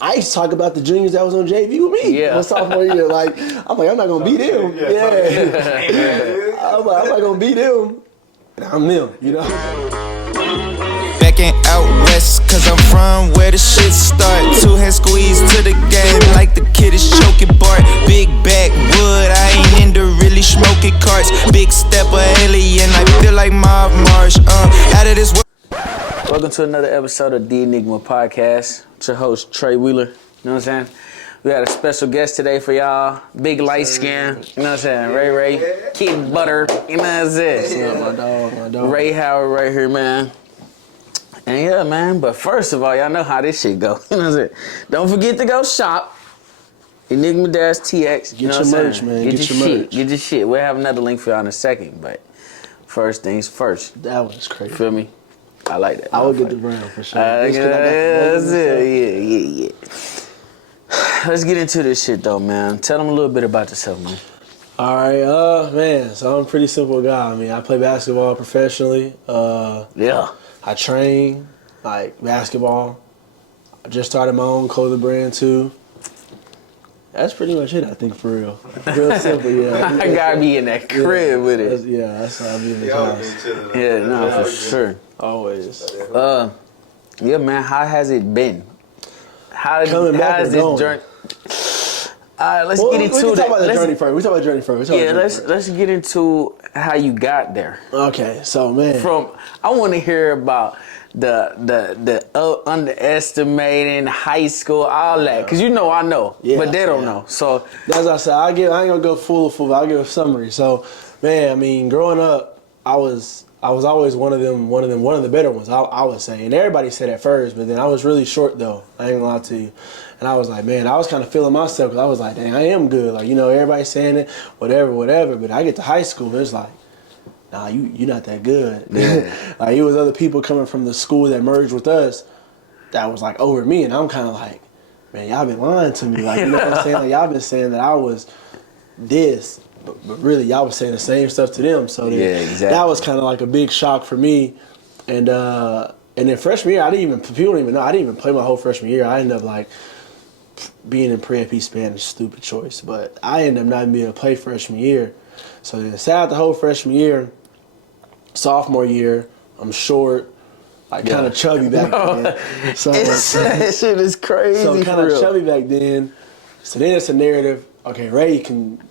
I used to talk about the juniors that was on JV with me. Yeah. My sophomore year. Like, I'm like, I'm not going to beat them. Yeah. I'm like, I'm not going to beat them. And I'm them, you know? Backing out west, cause I'm from where the shit start. Two hands squeezed to the game like the kid is choking Bart. Big backwood, I ain't into really smoking carts. Big step of alien, I feel like Mob Marsh. Out of this world. Welcome to another episode of the Enigma podcast. It's your host, Trey Wheeler. You know what I'm saying? We got a special guest today for y'all. Big light skin. You know what I'm saying? Ray, Kid Butter. You know what I'm saying? My dog. Ray Howard right here, man. And yeah, man. But first of all, y'all know how this shit go. You know what I'm saying? Don't forget to go shop. Enigma-TX. Get your merch, man. Get your shit. merch. Get your shit. We'll have another link for y'all in a second. But first things first. That was crazy. Feel me? I like that. I would get the brand for sure. That's it. Yeah. Let's get into this shit though, man. Tell them a little bit about yourself, man. All right, man. So I'm a pretty simple guy. I mean, I play basketball professionally. Yeah. I train like basketball. I just started my own clothing brand too. That's pretty much it, I think, for real. Real simple, yeah. I gotta be in that crib with it. That's how I be in the house. Yeah, no, for sure. Always. Yeah, man. How has it been? How Coming back has or this going? journey? All right, let's get into We can talk about the let's- journey first. We talk about journey first. Yeah, let's get into how you got there. Okay, so man. I want to hear about the underestimating high school, all that, cause I know, Yeah, but they don't know. So As I said, I ain't gonna go full, but I'll give a summary. So, man, I mean, growing up, I was always one of the better ones. I would say, and everybody said at first, but then I was really short though. I ain't gonna lie to you. And I was like, man, I was kind of feeling myself because I was like, dang, I am good. Like, everybody's saying it, whatever. But I get to high school and it's like, nah, you're not that good. Yeah. Like, it was other people coming from the school that merged with us that was like over me, and I'm kind of like, man, y'all been lying to me. Like, you know what I'm saying? Like, y'all been saying that I was this, but really y'all was saying the same stuff to them. So then, Yeah, exactly. that was kind of like a big shock for me. And then freshman year, people don't even know, I didn't even play my whole freshman year. I ended up like being in pre-AP Spanish, stupid choice, but I ended up not being able to play freshman year. So then sat out the whole freshman year. Sophomore year, I'm short, like kind of chubby back then. So that shit is crazy. So kind for of real. chubby back then. So then it's a narrative. Okay, Ray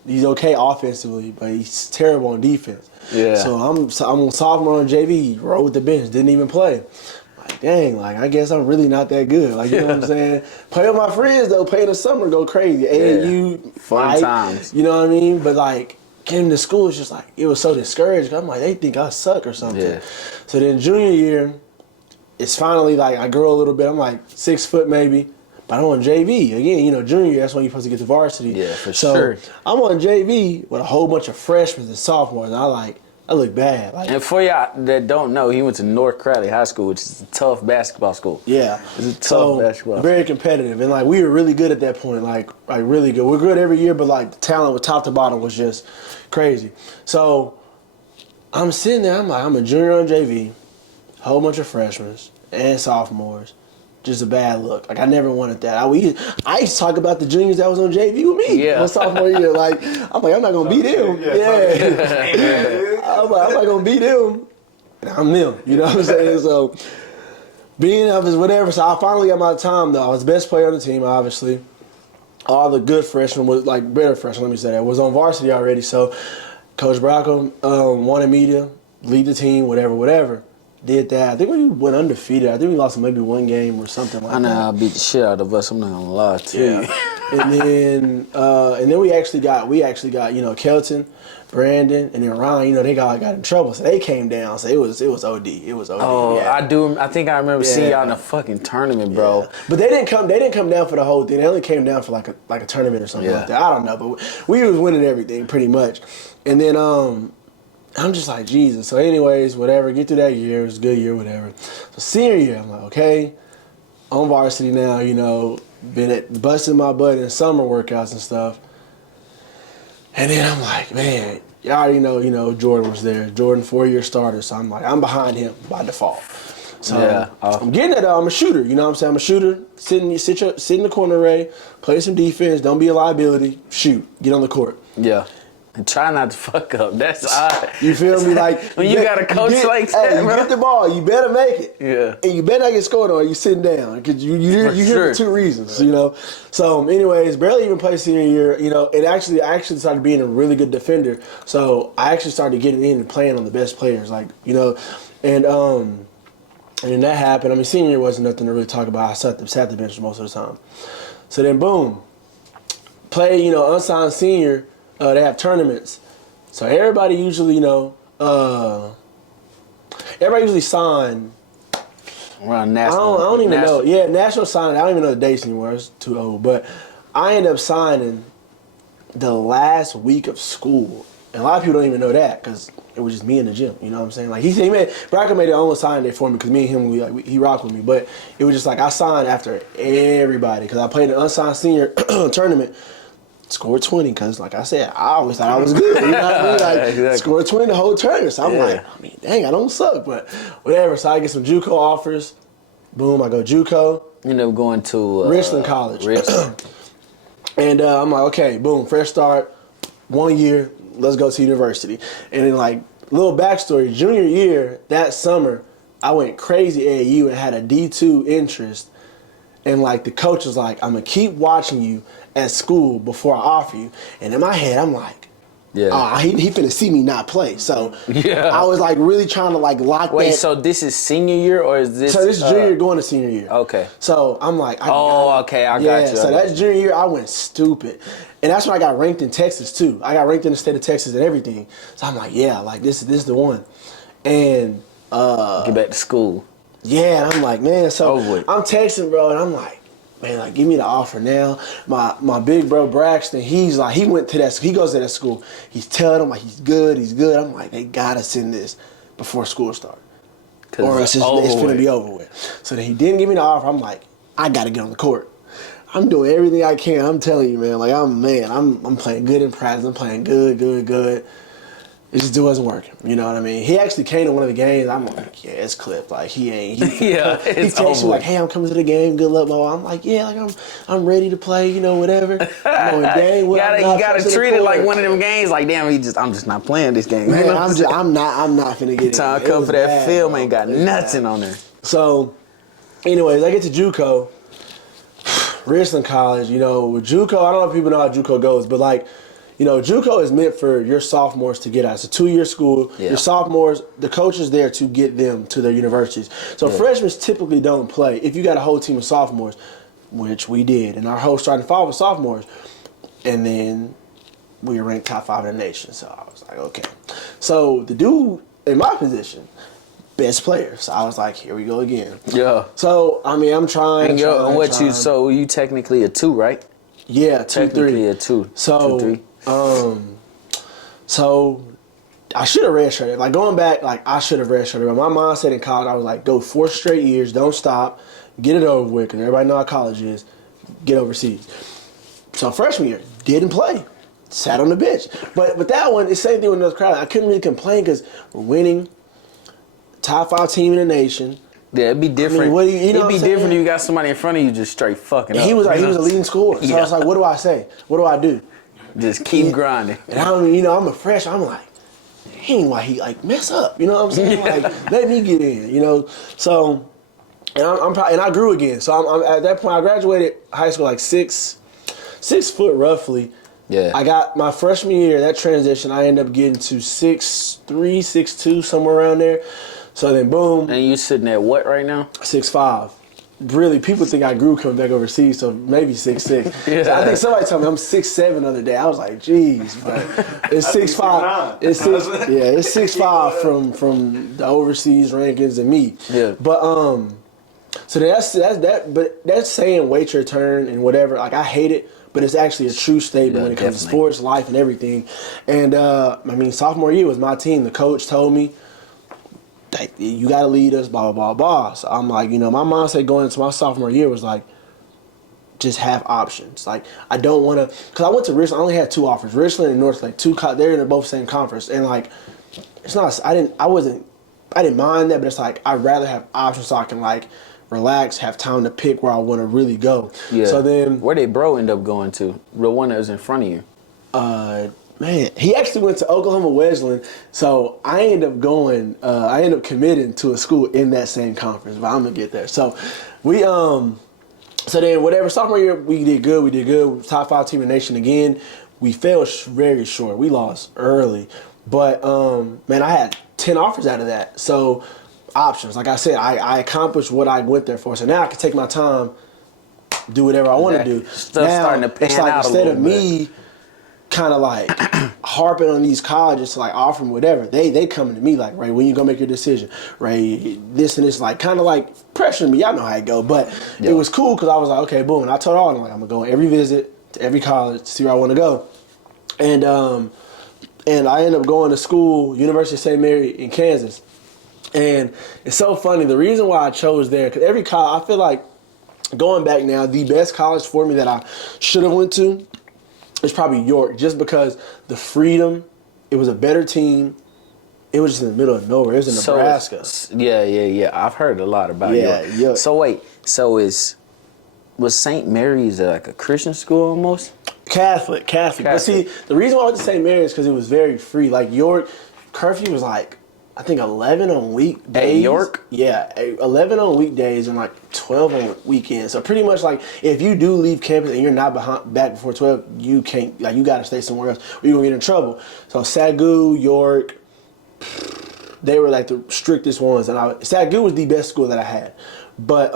he's okay offensively, but he's terrible on defense. Yeah. So I'm on sophomore on JV, rode the bench, didn't even play. Like, dang, like I guess I'm really not that good. Like, you know what I'm saying? Play with my friends though, play in the summer, go crazy. AAU, Fun times. You know what I mean? But like, came to school, it's just like, it was so discouraged. I'm like, they think I suck or something. Yeah. So then junior year, it's finally like, I grow a little bit. I'm like 6 foot maybe, but I'm on JV. Again, junior year, that's when you're supposed to get to varsity. Yeah, for so sure. I'm on JV with a whole bunch of freshmen and sophomores, and I look bad. Like, And for y'all that don't know, he went to North Crowley High School, which is a tough basketball school. yeah. It's a tough So, basketball. very competitive. And like, we were really good at that point, like really good. We're good every year, but like the talent with top to bottom was just crazy. So I'm sitting there, I'm like, I'm a junior on JV, whole bunch of freshmen and sophomores. Just a bad look. Like, I never wanted that. I used to talk about the juniors that was on JV with me. Yeah. My sophomore year. Like, I'm like, I'm not going to beat them. Yeah. I'm like, I'm not going to beat them. And I'm them. You know what I'm saying? So, being up is whatever. So, I finally got my time, though. I was the best player on the team, obviously. All the good freshmen, better freshmen, let me say that, was on varsity already. So, Coach Bracco wanted me to lead the team, whatever. Did that. I think we went undefeated. I think we lost maybe one game or something like that. I know I beat the shit out of us. I'm not gonna lie to you. and then we actually got Kelton, Brandon, and then Ryan. They got in trouble, so they came down. So it was OD. It was OD. Oh, yeah. I think I remember seeing y'all in a fucking tournament, bro. Yeah. But they didn't come down for the whole thing. They only came down for like a tournament or something like that. I don't know, but we was winning everything pretty much. And then I'm just like, Jesus. So anyways, whatever, get through that year. It was a good year, whatever. So senior year, I'm like, okay, on varsity now, been busting my butt in summer workouts and stuff. And then I'm like, man, you already know, Jordan was there. Jordan, 4-year starter. So I'm like, I'm behind him by default. So I'm getting it. I'm a shooter. You know what I'm saying? I'm a shooter. Sit in the corner, Ray. Play some defense. Don't be a liability. Shoot. Get on the court. Yeah. And try not to fuck up. That's odd. You feel me? Like when you got a coach like that, hey, you bro. get the ball. You better make it. Yeah. And you better not get scored on. You sitting down because you here for two reasons. You know. So, anyways, barely even played senior year. You know, and I actually started being a really good defender. So I actually started getting in and playing on the best players. Like you know, and then that happened. I mean, senior year wasn't nothing to really talk about. I sat the bench most of the time. So then, boom, play. You know, unsigned senior. They have tournaments, so everybody usually, everybody usually sign. Around national. I don't even know. Yeah, national signing. I don't even know the dates anymore. I was too old. But I ended up signing the last week of school, and a lot of people don't even know that because it was just me in the gym. You know what I'm saying? Like Braco made the only signing day for me because me and him, he rocked with me. But it was just like I signed after everybody because I played an unsigned senior tournament. Scored 20 because, like I said, I always thought I was good. You know what I mean? Like, exactly. Scored 20 the whole tournament. So I'm like, I mean, dang, I don't suck, but whatever. So I get some JUCO offers. Boom, I go JUCO. You end up going to Richland College. Richland. And I'm like, okay, boom, fresh start, 1 year, let's go to university. And then, like, little backstory, junior year, that summer, I went crazy at AAU and had a D2 interest. And, like, the coach was like, I'm going to keep watching you at school before I offer you. And in my head, I'm like, he finna see me not play. So I was like really trying to like lock that. Wait, so this is senior year or is this? So this is junior year going to senior year. Okay. So I'm like, I got you. So that's junior year. I went stupid. And that's when I got ranked in Texas too. I got ranked in the state of Texas and everything. So I'm like, yeah, like this is the one. And get back to school. Yeah, and I'm like, man, so I'm texting, bro, and I'm like, man, like, give me the offer now. My big bro Braxton, he's like, he goes to that school. He's telling them like he's good. I'm like, they gotta send this before school starts, or else it's gonna be over with. So then he didn't give me the offer. I'm like, I gotta get on the court. I'm doing everything I can. I'm telling you, man. Like I'm playing good in practice. I'm playing good. It just wasn't working. You know what I mean? He actually came to one of the games. I'm like, yeah, it's clipped. Like he ain't. He texted me like, hey, I'm coming to the game. Good luck, bro. I'm like, yeah, like I'm ready to play. You know, whatever. You gotta treat it like one of them games. Like, damn, I'm just not playing this game. Man, I'm not finna get it. Time come for that film. Ain't got nothing on there. So, anyways, I get to JUCO, Richland College. You know, with JUCO, I don't know if people know how JUCO goes, but like. You know, JUCO is meant for your sophomores to get out. It's a 2-year school. Yeah. Your sophomores, the coach is there to get them to their universities. So freshmen typically don't play. If you got a whole team of sophomores, which we did, and our whole starting 5 was sophomores, and then we were ranked top 5 in the nation. So I was like, okay. So the dude in my position, best player. So I was like, here we go again. Yeah. So I mean, I'm trying. So you technically a 2, right? Yeah, 2-3. Technically a 2. So 2-3. So I should have redshirted. Like going back, like I should have redshirted. But my mindset in college, I was like, go 4 straight years, don't stop, get it over with, because everybody know how college is. Get overseas. So freshman year, didn't play, sat on the bench. But that one, the same thing with North Carolina. I couldn't really complain because we're winning, top 5 team in the nation. Yeah, it'd be different. I mean, it'd be different if you got somebody in front of you just straight fucking up. He was a leading scorer. So I was like, what do I say? What do I do? Just keep grinding. And I'm a fresh. I'm like, dang, why he like mess up? You know what I'm saying? Like, let me get in. You know, so and I grew again. So I'm at that point. I graduated high school like 6 foot roughly. Yeah. I got my freshman year. That transition, I ended up getting to 6'3", 6'2", somewhere around there. So then, boom. And you sitting at what right now? 6'5". Really, people think I grew coming back overseas, so maybe 6'6". Yeah. So I think somebody told me I'm 6'7" the other day. I was like, geez, but it's 6'5". It's 6'5" from the overseas rankings and me. Yeah. But so that's that. But that's saying wait your turn and whatever. Like I hate it, but it's actually a true statement when it comes to sports, life, and everything. And I mean, sophomore year was my team. The coach told me, you got to lead us, blah, blah, blah, blah. So I'm like, my mindset going into my sophomore year was like, just have options. Like, I don't want to, because I went to Richland, I only had 2 offers, Richland and Northlake, they're in both the same conference. And like, it's not, I I didn't mind that, but it's like I'd rather have options so I can like relax, have time to pick where I want to really go. Yeah. So then, where did bro end up going to? The one that was in front of you. Man, he actually went to Oklahoma Wesleyan. So I ended up going. I ended up committing to a school in that same conference. But I'm gonna get there. So we So then, whatever, sophomore year, we did good. We did good. Top 5 team in the nation again. We fell very short. We lost early. But, man, I had 10 offers out of that. So, options. Like I said, I accomplished what I went there for. So now I can take my time, do whatever I want to do. Stuff now, starting to pan it's like out instead a of little me kind of like harping on these colleges to like offer them whatever, they coming to me like, Ray, when you gonna make your decision? Ray, this and this, like kind of like pressuring me. Y'all know how it go, but it was cool because I was like, okay, boom. And I told all of them like, I'm gonna go on every visit to every college to see where I want to go, and I ended up going to school, University of St. Mary in Kansas, and it's so funny. The reason why I chose there because every college, I feel like going back now, the best college for me that I should have went to. It's probably York, just because the freedom, it was a better team. It was just in the middle of nowhere. It was in Nebraska. Yeah. I've heard a lot about York. Yeah. So wait, was St. Mary's like a Christian school almost? Catholic. But see, the reason why I went to St. Mary's is because it was very free. Like York, curfew was like, I think 11 on weekdays. At York? Yeah, 11 on weekdays and like 12 on weekends. So pretty much like if you do leave campus and you're not back before 12, you can't, like you got to stay somewhere else or you're going to get in trouble. So Sagu, York, they were like the strictest ones. And Sagu was the best school that I had. But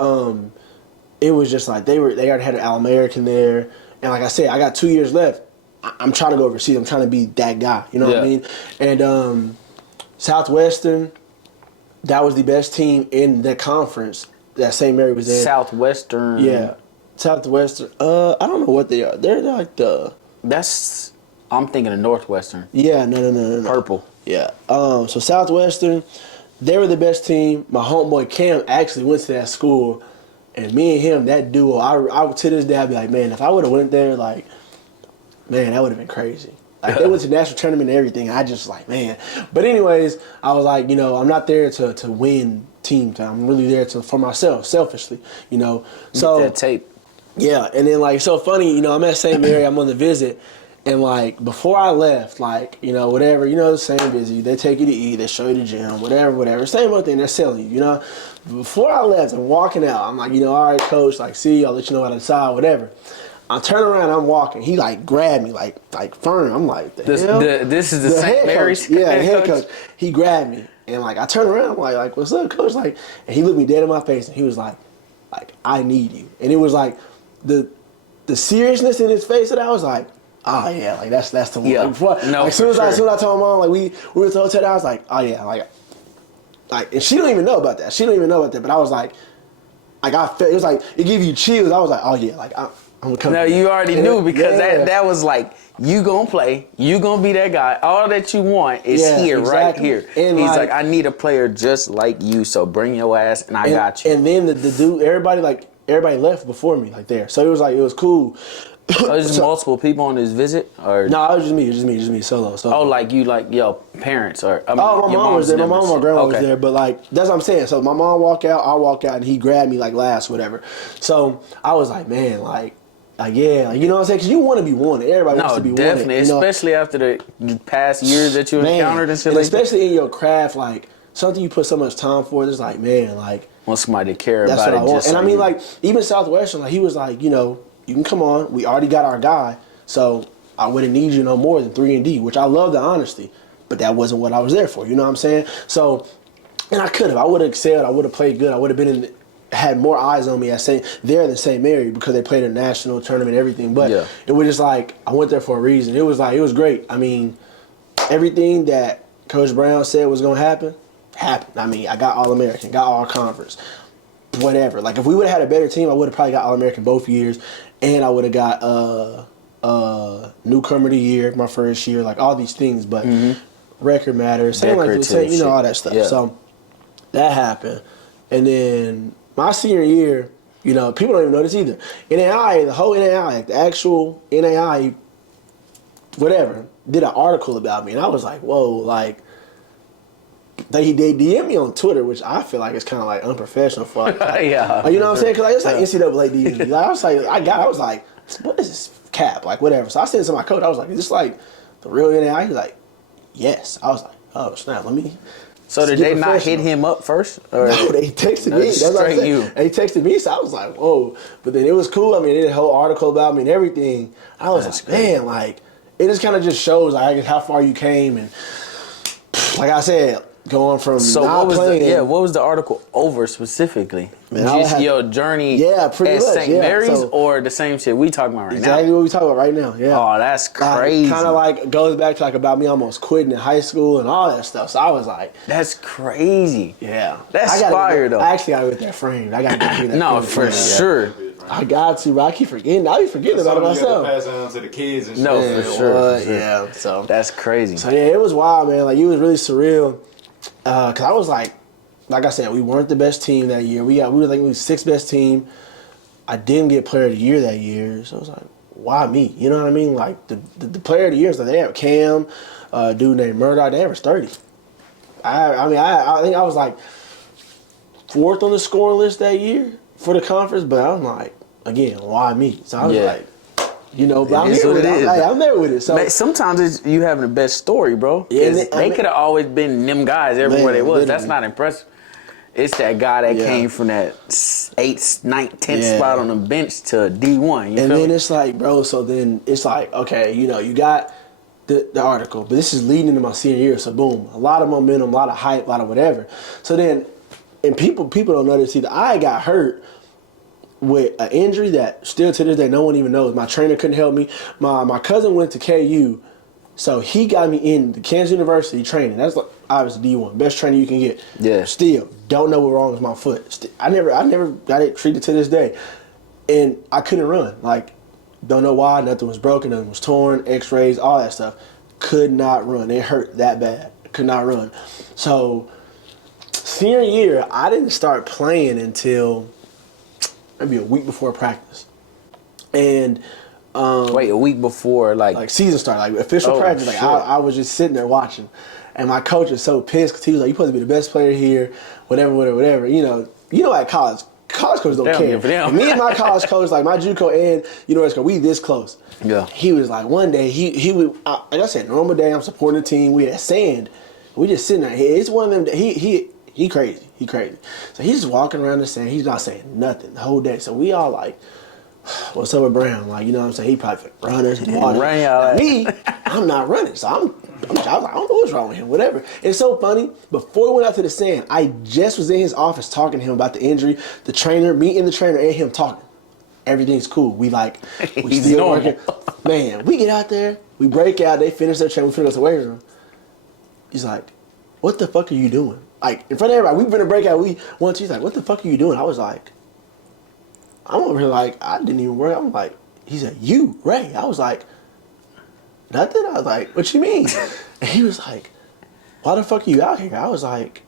it was just like they already had an All-American there. And like I said, I got 2 years left. I'm trying to go overseas. I'm trying to be that guy. You know what I mean? And Southwestern, that was the best team in the conference that St. Mary was in. Southwestern. Yeah. Southwestern. I don't know what they are. They're like I'm thinking of Northwestern. Yeah, no. Purple. Yeah. So Southwestern, they were the best team. My homeboy Cam actually went to that school, and me and him, that duo, I to this day, I'd be like, man, if I would have went there, like, man, that would have been crazy. Like, they went to national tournament and everything. I just like, man. But anyways, I was like, I'm not there to win team time. I'm really there for myself, selfishly, So Get that tape. Yeah, and then like so funny, I'm at St. Mary, I'm on the visit, and like before I left, like, whatever, the same visit, they take you to eat, they show you the gym, whatever. Same old thing, they're selling you, Before I left, I'm walking out, I'm like, all right, coach, like, see, I'll let you know what I decide, whatever. I turn around, I'm walking. He like grabbed me, like firm. I'm like, hell? This is the St. Mary's. Yeah, the head coach. He grabbed me, and like I turned around, I'm like, what's up, coach? Like, and he looked me dead in my face, and he was like, I need you. And it was like the seriousness in his face that I was like, oh yeah, like that's the one. Yeah. Like, before, No, like, as soon as I told mom, like we were at the hotel, I was like, oh yeah, like, and she don't even know about that. But I was like I felt, it was like it gave you chills. I was like, oh yeah, like I'm gonna come. No, you already knew because that was like, you gonna play, you gonna be that guy. All that you want is here, exactly. Right here. And he's like, I need a player just like you, so bring your ass, and I got you. And then the dude, everybody left before me, like there. So it was cool. There's just multiple people on this visit, or no, it was just me, solo. Oh, like you, like your parents, or my mom was there. My mom and my grandma was there, but like that's what I'm saying. So my mom walk out, I walk out, and he grabbed me like last, whatever. So I was like, man, like yeah, like, you know what I'm saying? Because you want to be wanted. Everybody wants to be definitely, wanted. Especially after the past years that you encountered and shit like that. Especially in your craft, like something you put so much time for. It's like, man, like want somebody to care that's about what it. I want. And I mean, like even Southwestern, like he was like, you can come on. We already got our guy, so I wouldn't need you no more than 3-and-D, which I love the honesty, but that wasn't what I was there for. You know what I'm saying? So, and I could have. I would have excelled. I would have played good. I would have had more eyes on me at than St. Mary because they played a national tournament and everything. But it was just like I went there for a reason. It was great. I mean, everything that Coach Brown said was gonna happen happened. I mean, I got All-American, got All Conference. Whatever. Like if we would have had a better team, I would have probably got All-American both years, and I would have got newcomer of the year my first year, like all these things. But record matters, all that stuff. Yeah. So that happened, and then my senior year, people don't even know this either. NAI, the whole NAI, like the actual NAI, whatever, did an article about me, and I was like, whoa, like they DM me on Twitter, which I feel like is kind of like unprofessional for Yeah. you know what I'm saying? Because like, it's like NCAA DM. Like, I was like, what is this cap? Like whatever. So I sent it to my coach. I was like, is this like the real NAI? He was like, yes. I was like, oh snap, let me. So did they not hit him up first? Or No, they texted me. That's what I'm saying. you. They texted me, so I was like, whoa. But then it was cool. I mean, they did a whole article about me and everything. I was like, man, like, it just kind of just shows like how far you came. And like I said, going from not playing. What was the article over specifically? Man, Just your journey pretty at much, St. Mary's or the same shit we talking about right now? Exactly what we talking about right now, yeah. Oh, that's crazy. Kind of like goes back to like about me almost quitting in high school and all that stuff. So I was like, that's crazy. yeah. That's fire, though. I actually got to get that framed. I got to get that No, framed. for sure. I got to, but I keep forgetting. I be forgetting about it myself. Pass it on to the kids and shit. No, for sure. Yeah, so That's crazy. So yeah, it was wild, man. Like it was really surreal. Cause I was like I said, we weren't the best team that year. We were like the sixth best team. I didn't get player of the year that year, so I was like, why me? You know what I mean? Like the player of the year is like they have Cam, a dude named Murdoch. They averaged 30. I think I was like fourth on the scoring list that year for the conference, but I'm like, again, why me? So I was like, you know, but I'm there with it. I'm there with it. So sometimes it's you having the best story, bro. Yeah, they could have always been them guys everywhere they was. Literally. That's not impressive. It's that guy that came from that 8th, 9th, 10th spot on the bench to D1. And then it's like, bro, so then it's like, okay, you know, you got the article, but this is leading into my senior year. So boom, a lot of momentum, a lot of hype, a lot of whatever. So then, and people don't know this either. I got hurt with an injury that still to this day no one even knows. My trainer couldn't help me. My cousin went to KU, so he got me in the Kansas University training. That's like obviously D1, best training you can get. Yeah. Still don't know what wrong with my foot. I never got it treated to this day, and I couldn't run. Like, don't know why. Nothing was broken. Nothing was torn. X-rays, all that stuff. Could not run. It hurt that bad. Could not run. So senior year, I didn't start playing until maybe a week before practice. And wait, a week before like season started, like official practice. Like I was just sitting there watching, and my coach was so pissed because he was like, "You're supposed to be the best player here, whatever." You know, at college coaches don't care. Me and my college coach, like my JUCO and university coach, we this close. Yeah. He was like, one day he would, like I said, normal day. I'm supporting the team. We had sand. We just sitting there. It's one of them. He crazy. He crazy. So he's just walking around the sand. He's not saying nothing the whole day. So we all like, what's up with Brown? Like, you know what I'm saying? He probably runners and water. Me, I'm not running. So I was like, I don't know what's wrong with him. Whatever. It's so funny. Before we went out to the sand, I just was in his office talking to him about the injury, the trainer, me and the trainer and him talking. Everything's cool. We still working. Man, we get out there. We break out. They finish their training. We finish the weight room. He's like, what the fuck are you doing? Like, in front of everybody, we've been to breakout. He's like, what the fuck are you doing? I was like, I'm over here like, I didn't even worry. I'm like, he said, you, Ray. I was like, nothing. I was like, what you mean? And he was like, why the fuck are you out here? I was like,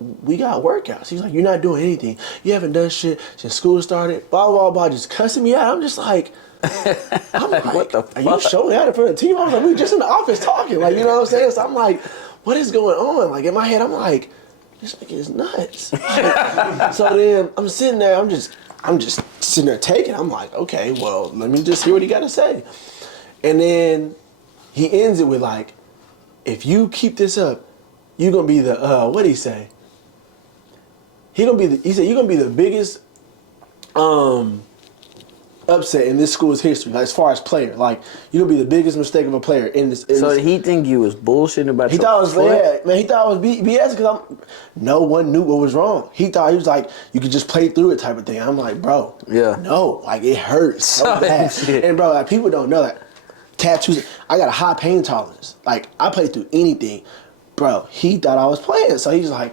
we got workouts. He's like, you're not doing anything. You haven't done shit since school started. Blah, blah, blah. Just cussing me out. I'm just like, what the fuck? Are you showing out in front of the team? I was like, we were just in the office talking. Like, you know what I'm saying? So I'm like, what is going on? Like, in my head, I'm like, this nigga is nuts. So then I'm sitting there, I'm just sitting there taking. I'm like, okay, well, let me just hear what he got to say. And then he ends it with like, if you keep this up, you're gonna be the what'd he say? He said you're gonna be the biggest upset in this school's history, like, as far as player. Like, you're gonna be the biggest mistake of a player in this. So he think you was bullshitting about. He thought it was man. He thought it was BS because no one knew what was wrong. He thought he was like, you could just play through it type of thing. I'm like, bro, no, like it hurts so bad. And bro, like, people don't know that tattoos. I got a high pain tolerance. Like, I play through anything, bro. He thought I was playing, so he's like,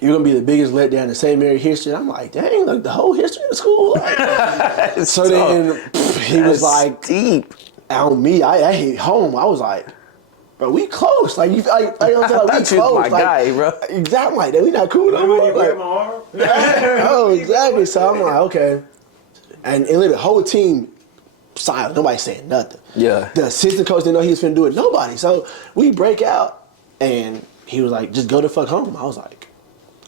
you're gonna be the biggest letdown in St. Mary history. And I'm like, dang, like the whole history of the school. Like, so then he was like, deep on me. I hit home. I was like, bro, we close. Like, you, like we close. My like, guy, bro. Exactly. Like, we not cool no more. Like, my arm? oh, exactly. So I'm like, okay. And literally the whole team silent. Nobody saying nothing. Yeah. The assistant coach didn't know he was finna do it. Nobody. So we break out and he was like, just go the fuck home. I was like,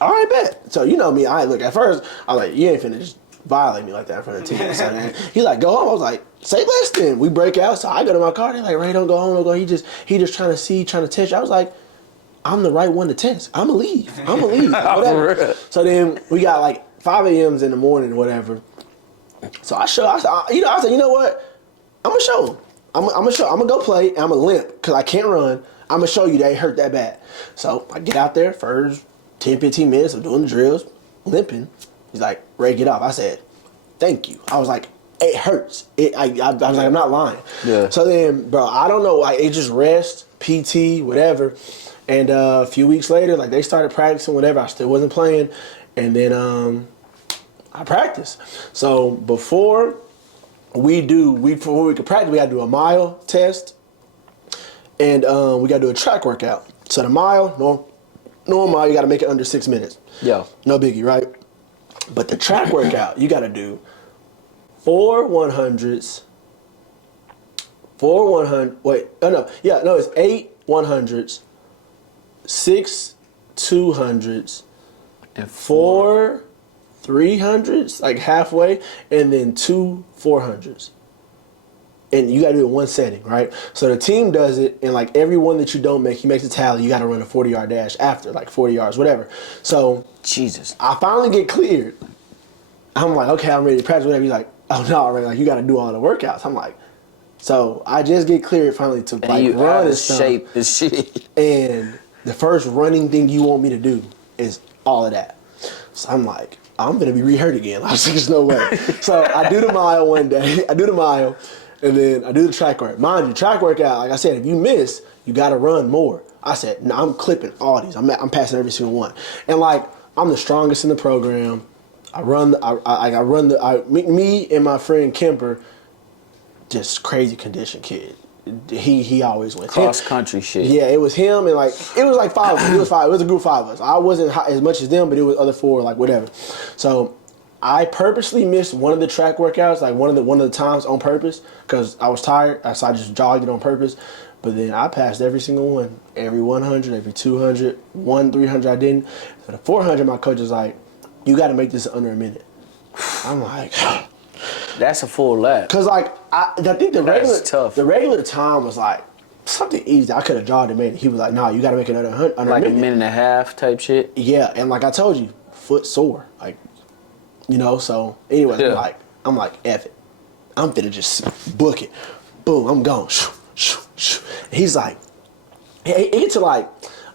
all right, bet. So you know me, look, at first, I was like, you ain't finna just violate me like that in front of the team. So, he's like, go home. I was like, say less then. We break out. So I go to my car. They're like, Ray, don't go home. Don't go. He just trying to test you. I was like, I'm the right one to test. I'm going to leave. Whatever. So then we got like 5 a.m.s in the morning or whatever. So I said, you know what? I'm going to show him. I'm going to go play and I'm going to limp because I can't run. I'm going to show you that it hurt that bad. So I get out there first 10, 15 minutes of doing the drills, limping. He's like, Ray, get off. I said, thank you. I was like, it hurts. I was like, I'm not lying. Yeah. So then, bro, I don't know. Like, it just rest, PT, whatever. And a few weeks later, like, they started practicing, whatever. I still wasn't playing. And then I practiced. So before we could practice, we got to do a mile test. And we got to do a track workout. So the mile, normal mile, you got to make it under 6 minutes. Yeah. No biggie, right? But the track workout, you got to do 4 100s, it's 8 100s, 6 200s, and 4 300s, like halfway, and then 2 400s. And you got to do it in one setting, right? So the team does it, and like every one that you don't make, he makes a tally. You got to run a 40-yard dash after, like 40 yards, whatever. So Jesus, I finally get cleared. I'm like, okay, I'm ready to practice, whatever. He's like, oh no, Ray, like you got to do all the workouts. I'm like, so I just get cleared finally to like run and stuff. Shape as shit. And the first running thing you want me to do is all of that. So I'm like, I'm gonna be re-hurt again. I was like, there's no way. So I do the mile one day. I do the mile. And then I do the track work. Mind you, track workout, like I said, if you miss, you got to run more. I said, no, I'm clipping all these. I'm passing every single one. And like, I'm the strongest in the program. Me and my friend Kemper, just crazy condition kid. He always wins. Cross country shit. Yeah, it was him and like, it was like 5 of us. It was a group of 5 of us. I wasn't as much as them, but it was other 4, like whatever. So I purposely missed one of the track workouts, like one of the times on purpose, because I was tired. So I just jogged it on purpose. But then I passed every single one, every 100, every 200, 300 I didn't. For the 400, my coach was like, "You got to make this under a minute." I'm like, that's a full lap. Cause like I think the regular time was like something easy. I could have jogged and made it. He was like, "No, you got to make it under like a minute." A minute and a half type shit. Yeah, and like I told you, foot sore, like. You know, so anyway, yeah. I'm like, F it. I'm finna just book it. Boom, I'm gone. He's like, it's like,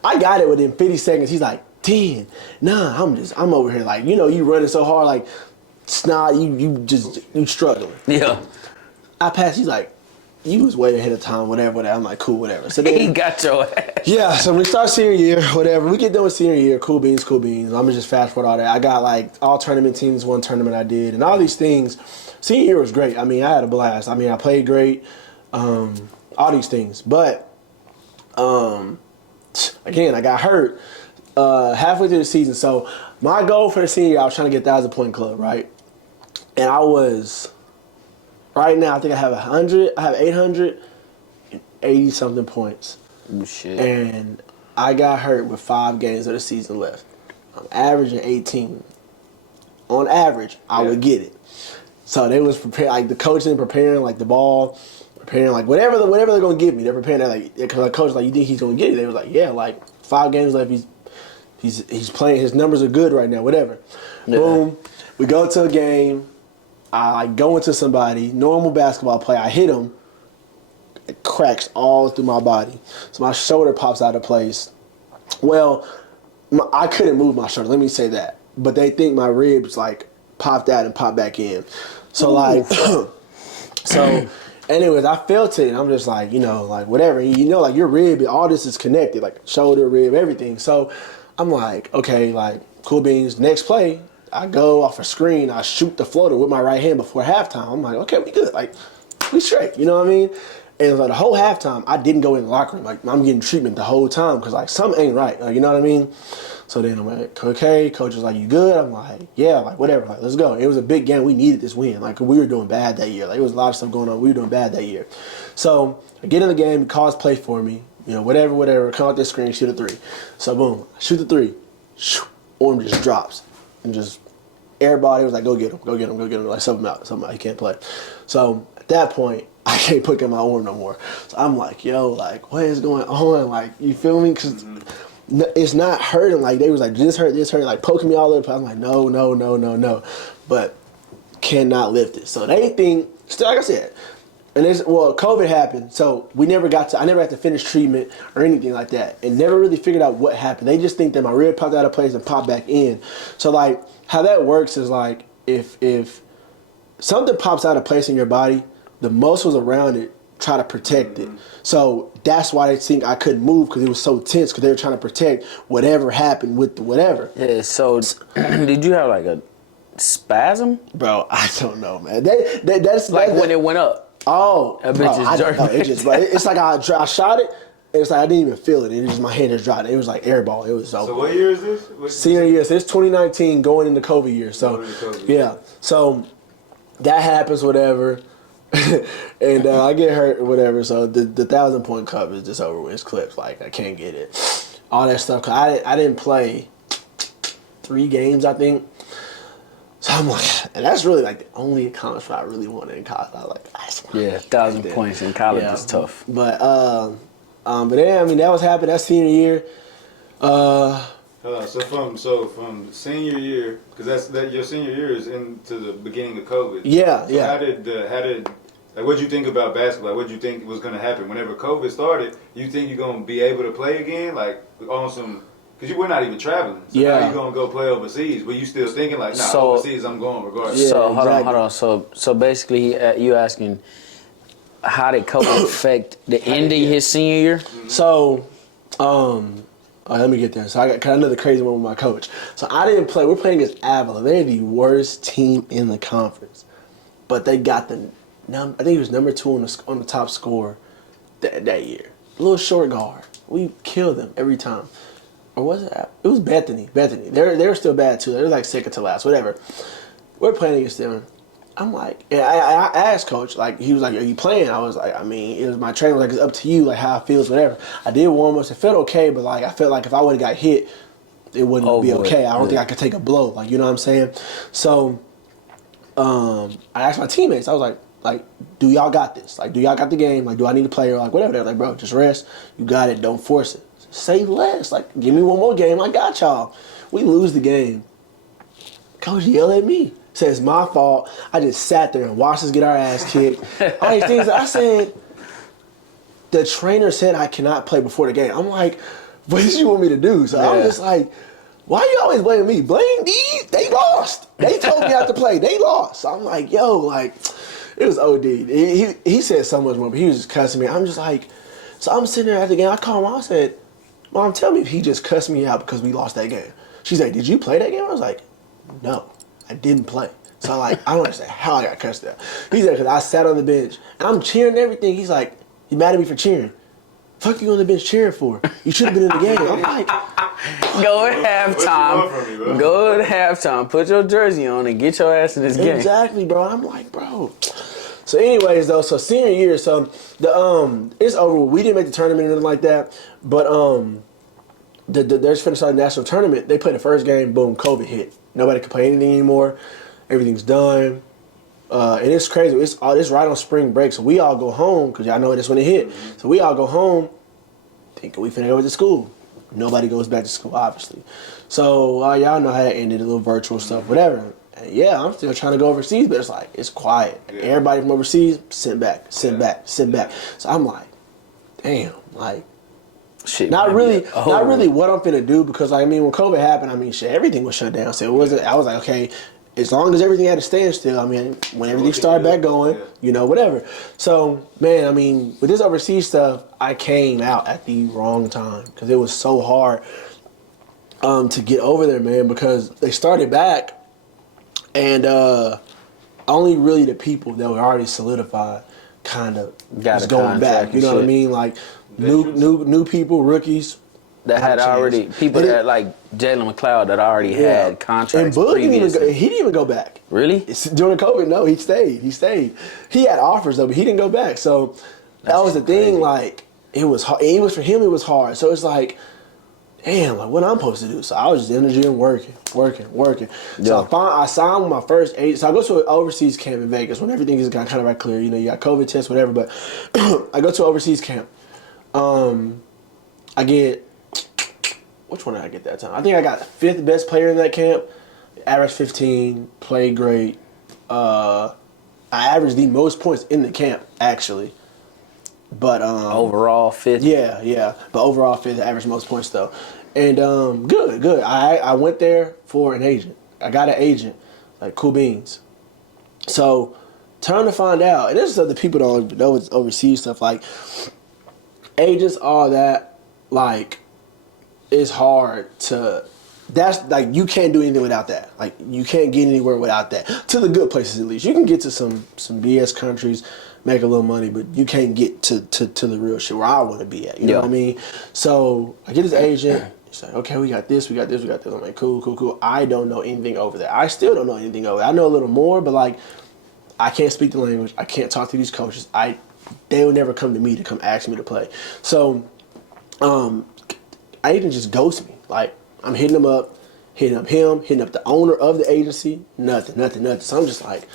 I got it within 50 seconds. He's like, 10. Nah, I'm over here like, you know, you running so hard, like, snot, you struggling. Yeah. I passed, he's like, you was way ahead of time, whatever. I'm like, cool, whatever. So then, he got your ass. Yeah, so we start senior year, whatever. We get done with senior year, cool beans. I'm gonna just fast forward all that. I got like all tournament teams, one tournament I did, and all these things. Senior year was great. I mean, I had a blast. I mean, I played great, all these things. But, again, I got hurt halfway through the season. So my goal for the senior year, I was trying to get 1,000-point club, right? And I was... Right now, I think I have 100. I have 880 something points. Oh, shit. And I got hurt with 5 games of the season left. I'm averaging 18. On average, I would get it. So they was preparing, like the coaching, preparing like the ball, preparing like whatever they're gonna give me. They're preparing that like because the coach was like, you think he's gonna get it? They was like, yeah, like 5 games left. He's playing. His numbers are good right now. Whatever. Yeah. Boom. We go to a game. I like go into somebody, normal basketball play, I hit him, it cracks all through my body. So my shoulder pops out of place. Well, I couldn't move my shoulder, let me say that. But they think my ribs like popped out and popped back in. So like, so anyways, I felt it and I'm just like, you know, like whatever. You know, like your rib, all this is connected, like shoulder, rib, everything. So I'm like, okay, like cool beans, next play. I go off a screen, I shoot the floater with my right hand before halftime. I'm like, okay, we good. Like, we straight. You know what I mean? And for the whole halftime, I didn't go in the locker room. Like, I'm getting treatment the whole time because, like, something ain't right. Like, you know what I mean? So then I'm like, okay. Coach was like, you good? I'm like, yeah, like, whatever. Like, let's go. It was a big game. We needed this win. Like, we were doing bad that year. Like, there was a lot of stuff going on. We were doing bad that year. So I get in the game. He calls play for me. whatever. Come out this screen, shoot a 3. So boom, shoot the 3. Arm just drops and just everybody was like, go get him. Like something out. He can't play. So at that point, I can't put in my arm no more. So I'm like, yo, like what is going on? Like you feel me? Because it's not hurting. Like they was like, this hurt, like poking me all over. I'm like, no, but cannot lift it. So they think, still like I said, and COVID happened, so I never had to finish treatment or anything like that, and never really figured out what happened. They just think that my rib popped out of place and popped back in. So like how that works is like if something pops out of place in your body, the muscles around it try to protect it. So that's why they think I couldn't move because it was so tense because they were trying to protect whatever happened with the whatever. Yeah. So did you have like a spasm? Bro, I don't know, man. That's when it went up. Oh, that bitch is dirty. It's like I shot it. It's like I didn't even feel it. It just my hand just dropped. It was like airball. It was so. What year is this? Senior year. So it's 2019, going into COVID year. So yeah. So that happens, whatever, and I get hurt, whatever. So the 1,000-point cup is just over with. It's clipped. Like I can't get it. All that stuff. Cause I didn't play 3 games, I think. So I'm like, and that's really like the only accomplishment I really wanted in college. I was like, yeah, 1,000 points in college is tough. But then I mean that was happening. That's senior year. So from senior year, because your senior year is into the beginning of COVID. Yeah, so How did like what did you think about basketball? What did you think was going to happen whenever COVID started? You think you're going to be able to play again, like on some? Because you were not even traveling. So now you're going to go play overseas. But you still thinking like, overseas I'm going regardless. Yeah, so exactly. hold on. So basically you asking how did COVID affect the end of his senior year? So, let me get there. So I got another crazy one with my coach. So I didn't play. We're playing against Avila. They're the worst team in the conference. But they got I think he was number 2 on the top scorer that year. A little short guard. We killed them every time. Or was it? It was Bethany. They were still bad too. They were like second to last, whatever. We're playing against them. I'm like, and I asked coach, like he was like, "Are you playing?" I was like, I mean, it was my trainer was like, "It's up to you, like how it feels, whatever." I did warm ups. It felt okay, but like I felt like if I would have got hit, it wouldn't be okay. I don't think I could take a blow, like you know what I'm saying. So, I asked my teammates. I was like, do y'all got this? Like, do y'all got the game? Like, do I need to play or like whatever? They're like, bro, just rest. You got it. Don't force it. Say less. Like, give me one more game. I got y'all. We lose the game. Coach yelled at me. Said it's my fault. I just sat there and watched us get our ass kicked. All these things. I said, the trainer said I cannot play before the game. I'm like, what did you want me to do? So I was just like, why you always blaming me? Blame these. They lost. They told me not to play. They lost. So I'm like, yo, like, it was OD. He said so much more, but he was just cussing me. I'm just like, so I'm sitting there at the game. I called Mom. I said, Mom, tell me if he just cussed me out because we lost that game. She's like, did you play that game? I was like, no, I didn't play. So I'm like, I don't understand how I got cussed out. He said, because I sat on the bench and I'm cheering and everything. He's like, you mad at me for cheering? Fuck you on the bench cheering for? You should have been in the game. I'm like, go at halftime. Go at halftime. Put your jersey on and get your ass in this game. Exactly, bro. I'm like, bro. So anyways, though, so senior year, so it's over. We didn't make the tournament or anything like that, but they're just finna start the national tournament. They played the first game, boom, COVID hit. Nobody could play anything anymore. Everything's done. And it's crazy. It's right on spring break, so we all go home because y'all know that's when it hit. So we all go home thinking we finna go to school. Nobody goes back to school, obviously. So y'all know how that ended, a little virtual stuff, whatever. And yeah, I'm still trying to go overseas, but it's like, it's quiet. Yeah. Everybody from overseas, sit back. So I'm like, damn, like, shit, not really what I'm finna do because, like, I mean, when COVID happened, I mean, shit, everything was shut down. So it wasn't, I was like, okay, as long as everything had to stand still, I mean, when everything started back going, you know, whatever. So, man, I mean, with this overseas stuff, I came out at the wrong time because it was so hard to get over there, man, because they started back and only really the people that were already solidified kind of was going back. You know what I mean? Like new people, rookies. That had already, people that like Jalen McLeod that already had contracts. And Boog he didn't even go back. Really? During COVID, no, he stayed. He had offers though, but he didn't go back. So that was the thing. Like, it was hard. Even for him, it was hard. So it's like, damn, like what I'm supposed to do. So I was just in the gym working. So I signed with my first agent. So I go to an overseas camp in Vegas when everything is kind of right clear. You know, you got COVID tests, whatever. But I go to an overseas camp. I get, which one did I get that time? I think I got the 5th best player in that camp. Averaged 15, played great. I averaged the most points in the camp, actually. But overall 5th. Yeah. But overall 5th, average most points though. And good. I went there for an agent. I got an agent, like cool beans. So, trying to find out, and this is other people don't know it's overseas stuff. Like agents, all that, like it's hard to. That's like you can't do anything without that. Like you can't get anywhere without that. To the good places at least. You can get to some BS countries, make a little money, but you can't get to the real shit where I want to be at. You know what I mean? So I get this agent. He's like, okay, we got this. I'm like, cool. I don't know anything over there. I still don't know anything over there. I know a little more, but like I can't speak the language. I can't talk to these coaches. They will never come to me to come ask me to play. So agent just ghosts me. Like I'm hitting him up, hitting up him, hitting up the owner of the agency. Nothing. So I'm just like,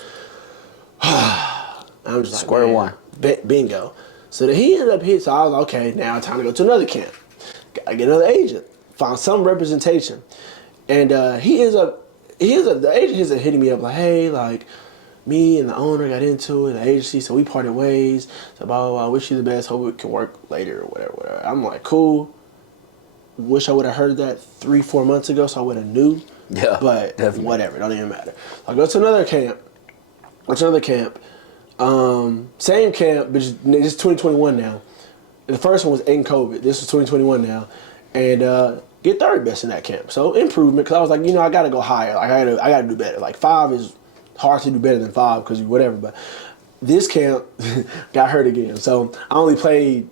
Square one. Bingo. So then he ended up hitting. So I was like, okay, now time to go to another camp. Gotta get another agent. Found some representation, and the agent ends up hitting me up like, hey, like me and the owner got into it, the agency, so we parted ways. So blah blah blah. Wish you the best. Hope we can work later or whatever. I'm like, cool. Wish I would have heard that 3-4 months ago, so I would have knew. Yeah, but definitely. Whatever, it don't even matter. I go to another camp. Same camp, but just 2021 now. The first one was in COVID. This is 2021 now, and get 3rd best in that camp. So improvement, because I was like, I got to go higher. Like I got to do better. Like 5 is hard to do better than 5 because whatever. But this camp got hurt again, so I only played.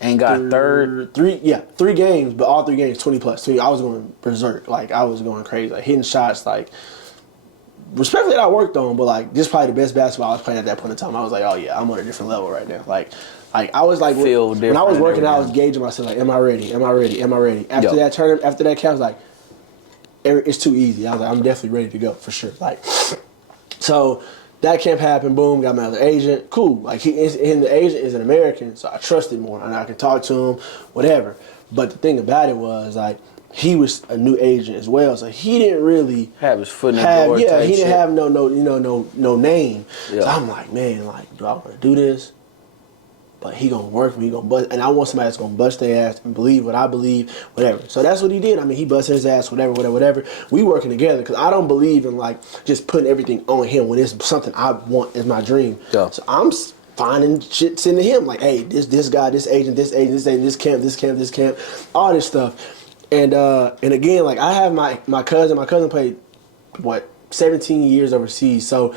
And got 3rd. 3 games, but all 3 games 20 plus. I was going berserk, like I was going crazy, like hitting shots, like respectfully that I worked on, but like this is probably the best basketball I was playing at that point in time. I was like, oh yeah, I'm on a different level right now. Like I was like, when I was working, I was gauging myself, like, am I ready? After that tournament, after that camp, I was like, it's too easy. I was like, I'm definitely ready to go for sure. Like, so. That camp happened, boom, got my other agent, cool. Like, the agent is an American, so I trusted more, and I can talk to him, whatever. But the thing about it was, like, he was a new agent as well, so he didn't really have his foot in the door. Yeah, he didn't have no name. Yeah. So I'm like, man, like, do I want to do this? But he gonna work for me, he gonna bust, and I want somebody that's gonna bust their ass and believe what I believe, whatever. So that's what he did. I mean, he busted his ass, whatever. We working together because I don't believe in like just putting everything on him when it's something I want is my dream. Yeah. So I'm finding shit, sending him like, hey, this guy, this agent, this camp, all this stuff, and again, like I have my cousin. My cousin played 17 years overseas, so.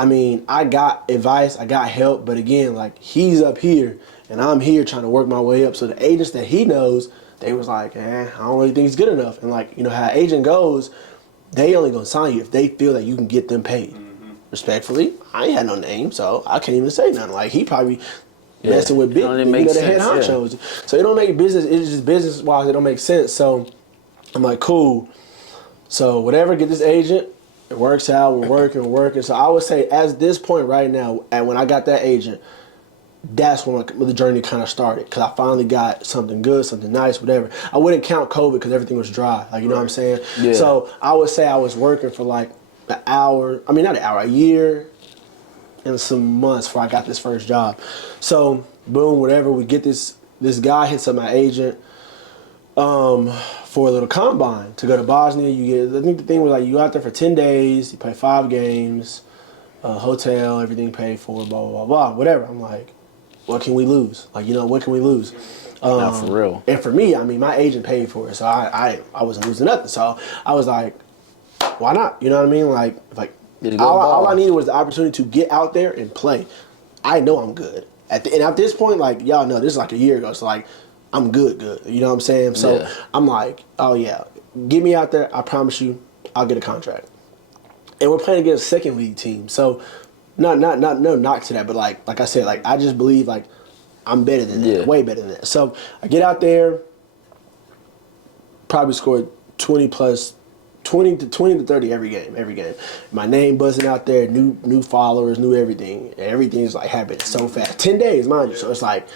I mean, I got advice, I got help, but again, like, he's up here, and I'm here trying to work my way up. So the agents that he knows, they was like, I don't really think he's good enough. And, like, how an agent goes, they only going to sign you if they feel that you can get them paid. Mm-hmm. Respectfully, I ain't had no name, so I can't even say nothing. Like, he probably messing with big, the head honchos. Yeah. So it don't make business, it's just business-wise, it don't make sense. So I'm like, cool. So whatever, get this agent. It works out. We're working. So I would say, at this point right now, and when I got that agent, that's when the journey kind of started. Because I finally got something good, something nice, whatever. I wouldn't count COVID because everything was dry. Like, you know what I'm saying? Yeah. So I would say I was working for like an hour. I mean, not an hour, a year and some months before I got this first job. So boom, whatever. We get this guy hits up my agent. For a little combine to go to Bosnia. I think the thing was like you go out there for 10 days, you play 5 games, hotel, everything paid for, blah, blah, blah, blah, whatever. I'm like, what can we lose? Like, what can we lose? Not for real. And for me, I mean, my agent paid for it, so I wasn't losing nothing. So I was like, why not? You know what I mean? Like all I needed was the opportunity to get out there and play. I know I'm good. And at this point, like, y'all know, this is like a year ago, so like, I'm good. You know what I'm saying? So I'm like, oh yeah, get me out there. I promise you, I'll get a contract. And we're playing against a second league team. So no knock to that, but like I said, like I just believe like I'm better than that, way better than that. So I get out there, probably scored 20 to 30 every game. My name buzzing out there, new followers, new everything. And everything's like happening so fast. 10 days, mind you. So it's like,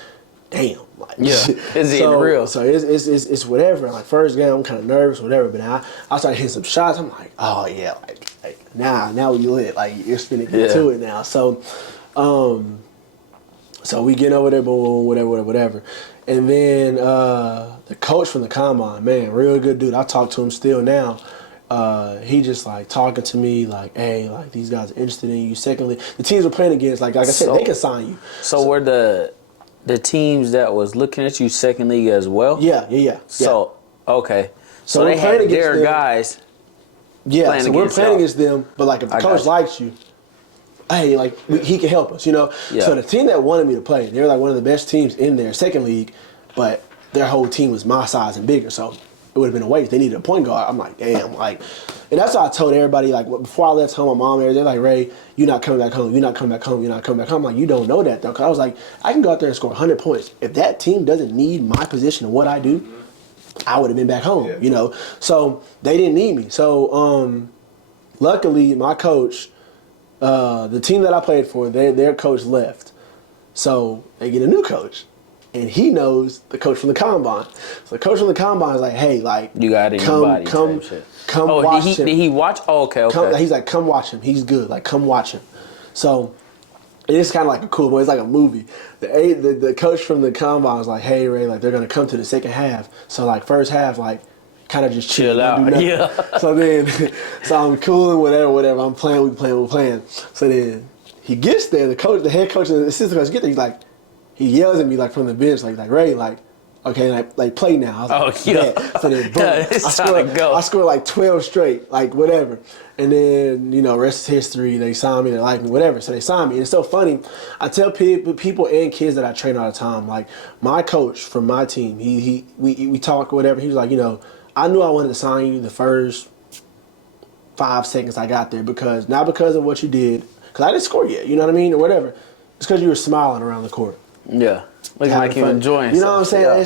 damn. Like, it's even real. So it's whatever. Like first game, I'm kind of nervous, whatever. But now I started hitting some shots. I'm like, oh yeah, like now we lit. Like you're spinning to it now. So, so we get over there, boom, whatever. And then the coach from the combine, man, real good dude. I talk to him still now. He just like talking to me like, hey, like these guys are interested in you. Secondly, the teams we're playing against, like I said, they can sign you. So were the teams that was looking at you second league as well? Yeah. So okay. So we're they playing had against their them. guys. Yeah, so we're playing y'all. against them, but like if the coach likes you, hey, like he can help us, you know. Yeah. So the team that wanted me to play, they're like one of the best teams in their second league, but their whole team was my size and bigger, so it would have been a waste. They needed a point guard. I'm like, damn, like, and that's why I told everybody, like, before I left home, my mom, they're like, Ray, you're not coming back home. You're not coming back home. You're not coming back home. I'm like, you don't know that, though. Because I was like, I can go out there and score 100 points. If that team doesn't need my position and what I do, I would have been back home, you know. So they didn't need me. So luckily, my coach, the team that I played for, their coach left. So they get a new coach. And he knows the coach from the combine. So the coach from the combine is like, hey, like, you got it in your body. Come watch him. Did he watch? Oh, okay. He's like, come watch him. He's good. Like, come watch him. So it's kind of like a cool, but it's like a movie. The coach from the combine is like, hey, Ray, like, they're going to come to the second half. So, like, first half, like, kind of just chill out. Yeah. So then, I'm cool and whatever. I'm playing, we playing. So then he gets there, the head coach and the assistant coach get there. He's like, he yells at me like from the bench, like Ray, like, okay, like play now. I was like, yeah. So then, boom, I scored like 12 straight, like whatever. And then, you know, rest is history. They signed me, they like me, whatever. So they signed me. And it's so funny. I tell people and kids that I train all the time, like my coach from my team, we talk or whatever. He was like, you know, I knew I wanted to sign you the first 5 seconds I got there not because of what you did, because I didn't score yet, you know what I mean, or whatever. It's because you were smiling around the court. Yeah, looking like you're enjoying. You know what I'm saying? Yeah.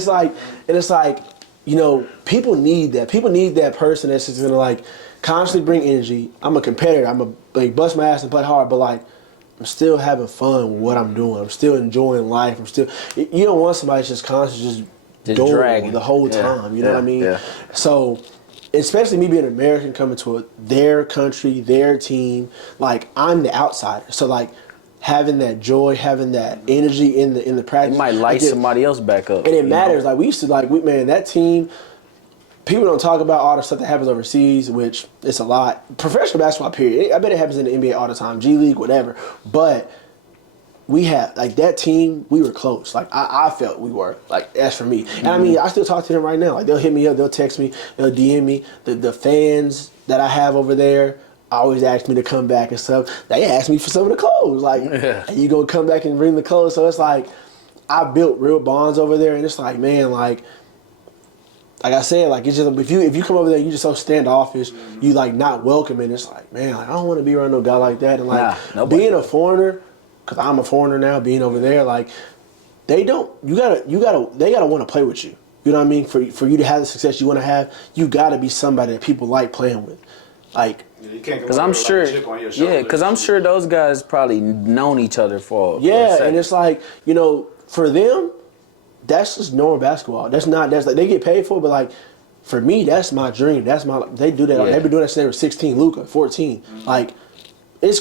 It's like, you know, people need that. People need that person that's just gonna like constantly bring energy. I'm a competitor. I'm a like bust my ass and play hard, but like I'm still having fun with what I'm doing. I'm still enjoying life. You don't want somebody that's just constantly just going the whole time. You know what I mean? Yeah. So, especially me being an American coming to their country, their team, like I'm the outsider. So like, having that joy, having that energy in the practice. It might light somebody else back up. And it matters. Like we used to that team, people don't talk about all the stuff that happens overseas, which it's a lot. Professional basketball, period. I bet it happens in the NBA all the time, G League, whatever. But we had, like that team, we were close. Like I felt we were. Like that's for me. And I mean, I still talk to them right now. Like they'll hit me up, they'll text me, they'll DM me. The fans that I have over there always ask me to come back and stuff. They ask me for some of the clothes. Like, are you going to come back and bring the clothes? So it's like, I built real bonds over there. And it's like, man, like I said, like, it's just, if you come over there, you just so standoffish, you like not welcome. And it's like, man, like, I don't want to be around no guy like that. And like, being a foreigner, because I'm a foreigner now, being over there, like, they gotta want to play with you. You know what I mean? For you to have the success you want to have, you got to be somebody that people like playing with. Like, because I'm sure, because I'm sure those guys probably known each other for and it's like, you know, for them, that's just normal basketball. That's like they get paid for it, but like for me, that's my dream. They do that. They've been doing that since they were 16. Luka, 14. Like I'm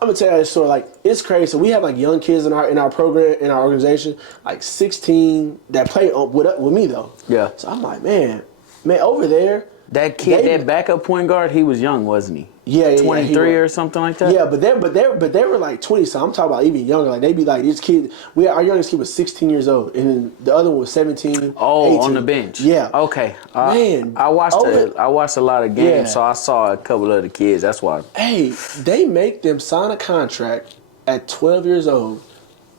gonna tell you this story. Like it's crazy. So we have like young kids in our program, in our organization, like 16 that play with me though. Yeah. So I'm like, man, over there. That kid, that backup point guard, he was young, wasn't he? Yeah, 23 or something like that. Yeah, but they were like 20. So I'm talking about even younger. Like they be like these kids. Our youngest kid was 16 years old, and then the other one was 17. Oh, 18. on the bench. Yeah. Okay. Man, I watched a lot of games, so I saw a couple of the kids. That's why. Hey, they make them sign a contract at 12 years old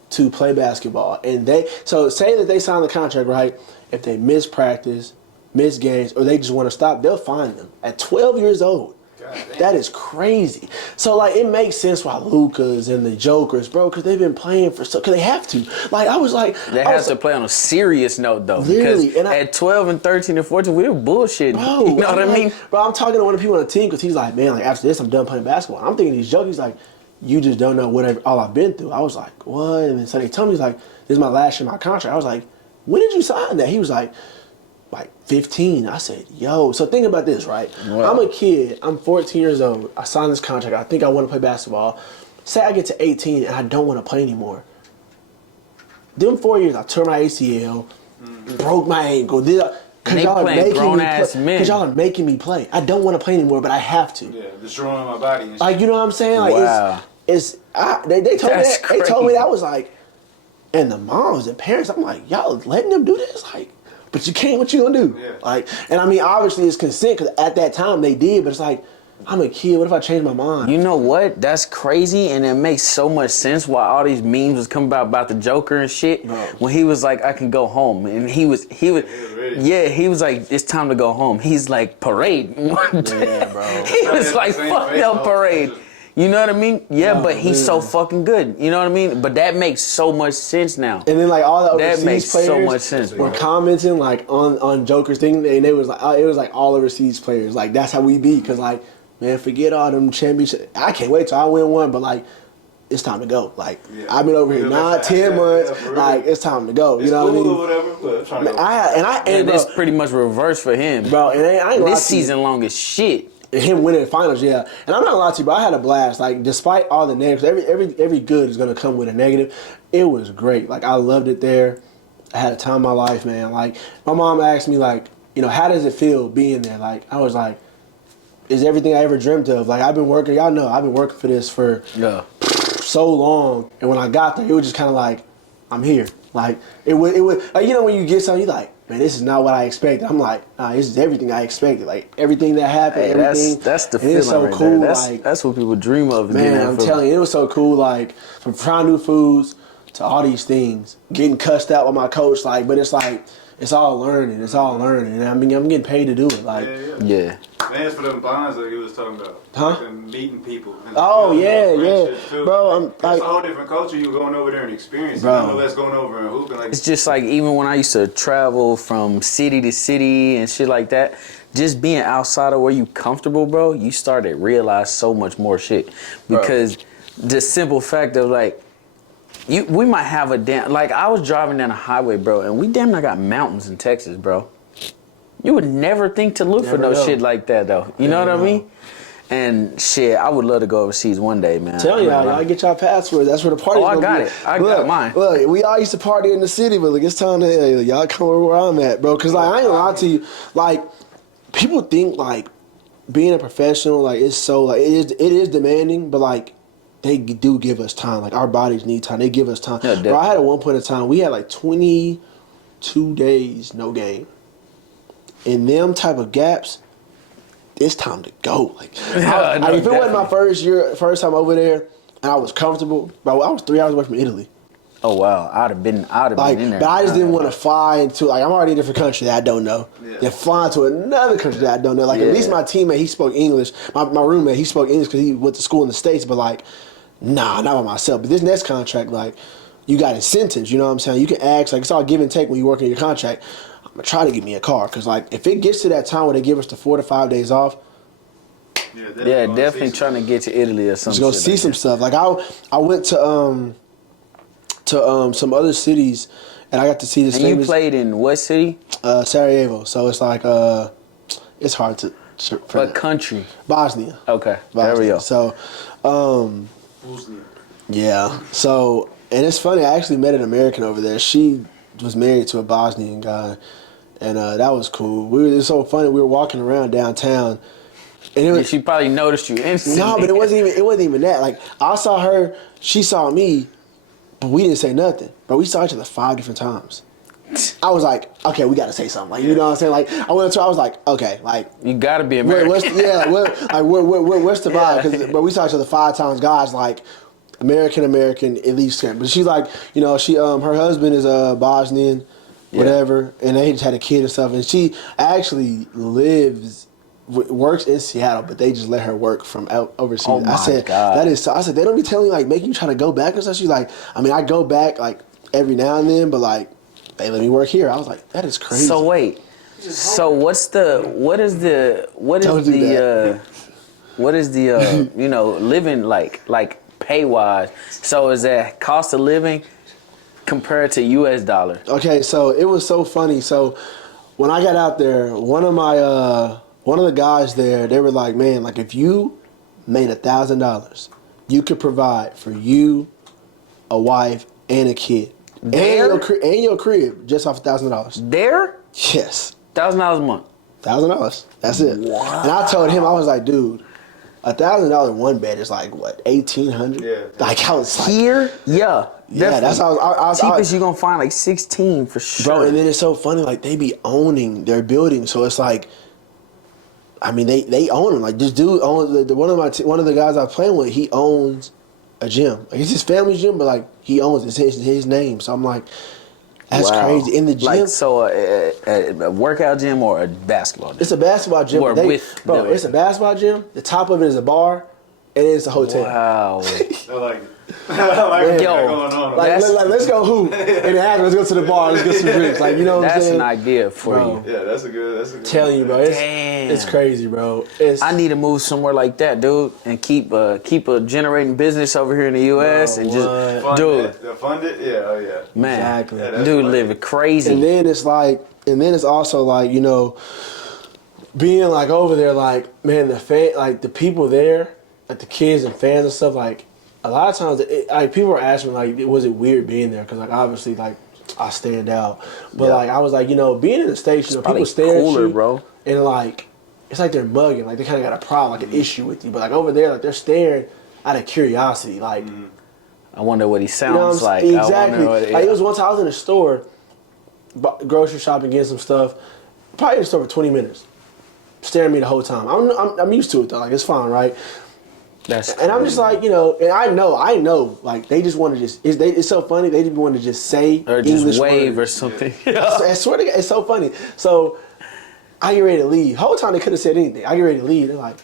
to play basketball, and so say that they sign the contract, right? If they miss practice, miss games, or they just want to stop, they'll fine them at 12 years old. That is crazy. So like, it makes sense why Lukas and the Jokers, bro, because they've been playing for because they have to. Like, I was like, they have to play on a serious note though. Literally, because at 12 and 13 and 14, we were bullshitting. Bro, you know what I mean? Bro, I'm talking to one of the people on the team because he's like, man, like after this, I'm done playing basketball. And I'm thinking he's joking. He's like, you just don't know all I've been through. I was like, what? And then so they told me, he's like, this is my last year of my contract. I was like, when did you sign that? He was like 15. I said, yo. So think about this, right? Wow. I'm a kid. I'm 14 years old. I signed this contract. I think I want to play basketball. Say I get to 18 and I don't want to play anymore. Them 4 years, I tore my ACL, broke my ankle. Because y'all are making me play. I don't want to play anymore, but I have to. Yeah, destroying my body. And shit. Like, you know what I'm saying? Like, wow. They told me that. They told me that. I was like, and the moms and parents, I'm like, y'all letting them do this? Like, but you can't. What you gonna do? Yeah. Like, and I mean, obviously it's consent because at that time they did. But it's like, I'm a kid. What if I change my mind? You know what? That's crazy, and it makes so much sense why all these memes was coming about the Joker and shit. Bro. When he was like, I can go home, and he was like, it's time to go home. He's like, parade. Yeah, bro. He was like, fuck no parade. You know what I mean? Yeah, no, but he's so fucking good. You know what I mean? But that makes so much sense now. And then like all the overseas that makes players so much sense, were commenting like on Joker's thing, and it was like all overseas players. Like that's how we be, because like, man, forget all them championships. I can't wait till I win one, but like, it's time to go. Like, I've been over here 10 months. Like, it's time to go. You know what I mean? Or whatever, but trying to go. And it's pretty much reverse for him, bro. And I ain't this season long as shit. Him winning the finals, yeah. And I'm not gonna lie to you, but I had a blast. Like, despite all the negatives, every good is gonna come with a negative. It was great. Like, I loved it there. I had a time of my life, man. Like, my mom asked me, like, you know, how does it feel being there? Like, I was like, it's everything I ever dreamt of. Like, I've been working. Y'all know I've been working for this for so long. And when I got there, it was just kind of like, I'm here. Like, it would like, you know, when you get something, you like, man, this is not what I expected. I'm like, nah, this is everything I expected. Like, everything that happened, everything. That's the feeling so right cool. There. That's what people dream of. Man, I'm telling you, it was so cool. Like, from trying new foods to all these things, getting cussed out by my coach. Like, but it's like, it's all learning. It's all learning. And I mean, I'm getting paid to do it. Like, yeah. Man, it's for them bonds that you was talking about. Huh? Like meeting people. Oh, yeah. Bro, it's a whole different culture. You going over there and experiencing. Bro. You know, that's going over and hooping. Like, it's just like, even when I used to travel from city to city and shit like that, just being outside of where you comfortable, bro, you start to realize so much more shit. Because the simple fact of like, we might have like, I was driving down a highway, bro, and we damn near got mountains in Texas, bro. You would never think to look for no shit like that, though. You know what I mean? And shit, I would love to go overseas one day, man. Tell y'all get y'all passports. That's where the party's gonna be. I got mine. Look, we all used to party in the city, but like, it's time to y'all come over where I'm at, bro. Cause like, I ain't gonna lie to you, like, people think like being a professional, like, it's so like it is demanding, but like, they do give us time. Like, our bodies need time. They give us time. Yeah, bro, I had at one point in time, we had like 22 days no game. In them type of gaps, it's time to go. Like, if it wasn't my first time over there, and I was comfortable, bro, I was 3 hours away from Italy. Oh wow, I'd have been in there. But I just didn't want to fly into, like, I'm already in a different country that I don't know. Yeah. Then flying to another country that I don't know. Like, at least my teammate, he spoke English. My roommate, he spoke English because he went to school in the States. But like, nah, not by myself. But this next contract, like, you got incentives. You know what I'm saying? You can ask, like, it's all give and take when you work in your contract. I'm gonna try to get me a car, because like, if it gets to that time where they give us the 4 to 5 days off, definitely trying to get to Italy or something. Just go see some stuff. Like, I went to some other cities, and I got to see this. And you played in what city? Sarajevo. So it's like it's hard to. What country? Bosnia. Okay, Bosnia. there we go. So, yeah. So, and it's funny. I actually met an American over there. She was married to a Bosnian guy, and that was cool. It was so funny. We were walking around downtown, and she probably noticed you instantly. No, but it wasn't even that. Like, I saw her, she saw me, but we didn't say nothing. But we saw each other 5 different times. I was like, okay, we got to say something. Like, you know what I'm saying? Like, I went to her, I was like, okay, like, you got to be American. What's the vibe? But we saw each other 5 times. Guys, like, American, at least. But she's like, you know, she her husband is Bosnian, whatever, and they just had a kid and stuff. And she actually lives works in Seattle, but they just let her work from out overseas. Oh my I said, God. that is so. I said, they don't be telling you, like, making you try to go back or stuff. She's like, I mean, I go back, like, every now and then, but, like, they let me work here. I was like, that is crazy. So wait. So what is the you know, living like pay wise? So is that cost of living compared to US dollar? Okay, so it was so funny. So when I got out there, one of the guys there, they were like, man, like if you made $1,000, you could provide for you, a wife, and a kid. There? And your crib just off $1,000. There? Yes. $1,000 a month. $1,000. That's it. Wow. And I told him, I was like, dude, $1,000 one bed is like what, $1,800? Yeah. Like I was like, Here? Yeah. yeah, that's how I was. Cheapest you gonna find like 16 for sure. Bro, and then it's so funny, like they be owning their building, so it's like, I mean, they own them. Like this dude owns one of the guys I'm playing with. He owns a gym. Like it's his family's gym, but like he owns it. It's his name. So I'm like, that's Wow. crazy. In the gym, Like so, a workout gym or a basketball gym? it's a basketball gym. Or but with it's a basketball gym. The top of it is a bar, and it's a hotel. Wow. I like it. I like what's Yo, going on. Like, That's- let's go hoop. And after, let's go to the bar. Let's get some drinks. Like, you know what I'm That's saying? an idea for Bro. you. Yeah, that's a good. Telling you, bro. Damn. It's crazy, bro. It's, I need to move somewhere like that, dude, and keep a generating business over here in the U.S. Bro, and just, what? dude, Fund it? Yeah, oh yeah. man, Exactly. Yeah, that's dude, funny. living crazy. and then it's also like, you know, being like over there, like, man, the people there, like the kids and fans and stuff, like, a lot of times, like, people are asking, like, was it weird being there? Because, like, obviously, like, I stand out. But, Yeah. like, I was like, you know, being in the States, you know, probably people stare cooler, at you. bro. And, like, it's like they're mugging. Like, they kind of got a problem, like, an issue with you. But, like, over there, like, they're staring out of curiosity. Like, I wonder what he you know sounds what I'm like. saying? I Exactly. wonder what, Like, it was one time I was in a store, grocery shopping, getting some stuff. Probably in the store for 20 minutes. Staring at me the whole time. I'm used to it, though. Like, it's fine, right? That's And I'm just like, you know, and I know, like they just want to just, it's so funny. They just want to just say or just English wave words. or something. I swear to God, it's so funny. So I get ready to leave. Whole time they could have said anything. I get ready to leave. They're like,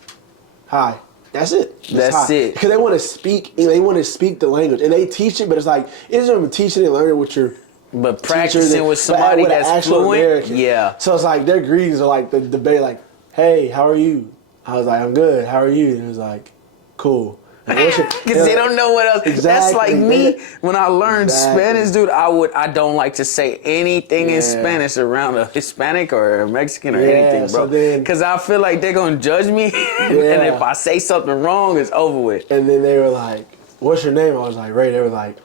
"Hi." That's it. Just That's hi. it. Because they want to speak. They want to speak the language, and they teach it. But it's like it isn't even teaching and learning with your But teacher practicing than- with but somebody with an that's actual fluent, American. yeah. So it's like their greetings are like the debate, like, "Hey, how are you?" I was like, "I'm good. How are you?" And it was like, "Cool." Because they don't know what else. That's Exactly. like me when I learned Exactly. Spanish, dude. I don't like to say anything Yeah. in Spanish around a Hispanic or a Mexican or Yeah, anything, so bro. then- Because I feel like they're gonna judge me, and if I say something wrong, it's over with. And then they were like, "What's your name?" I was like, "Ray." They were like,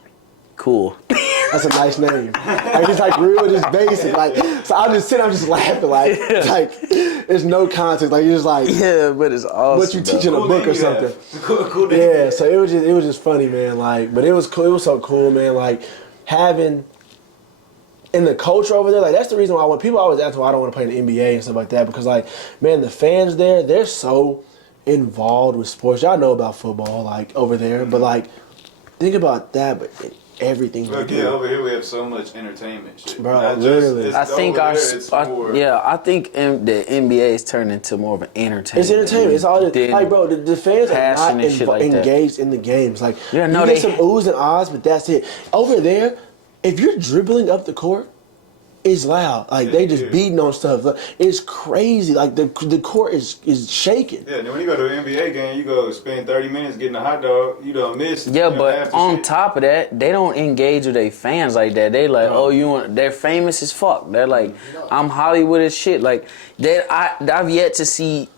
Cool. "That's a nice name." Like it's like real, just basic. Like so, I'm just sitting, I'm just laughing. Like there's no context. Like you're just like Yeah, but it's awesome. what you bro. teach in a book or something. Cool Yeah. So it was just funny, man. Like, but it was cool. It was so cool, man. Like having. And the culture over there, like that's the reason why when people always ask why I don't want to play in the NBA and stuff like that, because like, man, the fans there, they're so involved with sports. Y'all know about football, like over there, but like, think about that, but in everything they Look, do. yeah, over here we have so much entertainment shit. Bro, Not literally. it's I think over our, there, it's more, I think the NBA is turning into more of an entertainment. It's entertainment. It's all than like, bro. The fans are not passion and shit like that. engaged in the games. Like, Yeah, no, you they- get some oohs and ahs, but that's it. Over there, if you're dribbling up the court, it's loud. Like they just Yeah. beating on stuff. Like, it's crazy. Like the court is shaking. Yeah, and when you go to an NBA game, you go spend 30 minutes getting a hot dog. You don't miss. Yeah, you know, but half the on shit. top of that, they don't engage with their fans like that. They like, No. oh, you want? They're famous as fuck. They're like, I'm Hollywood as shit. Like, I've yet to see.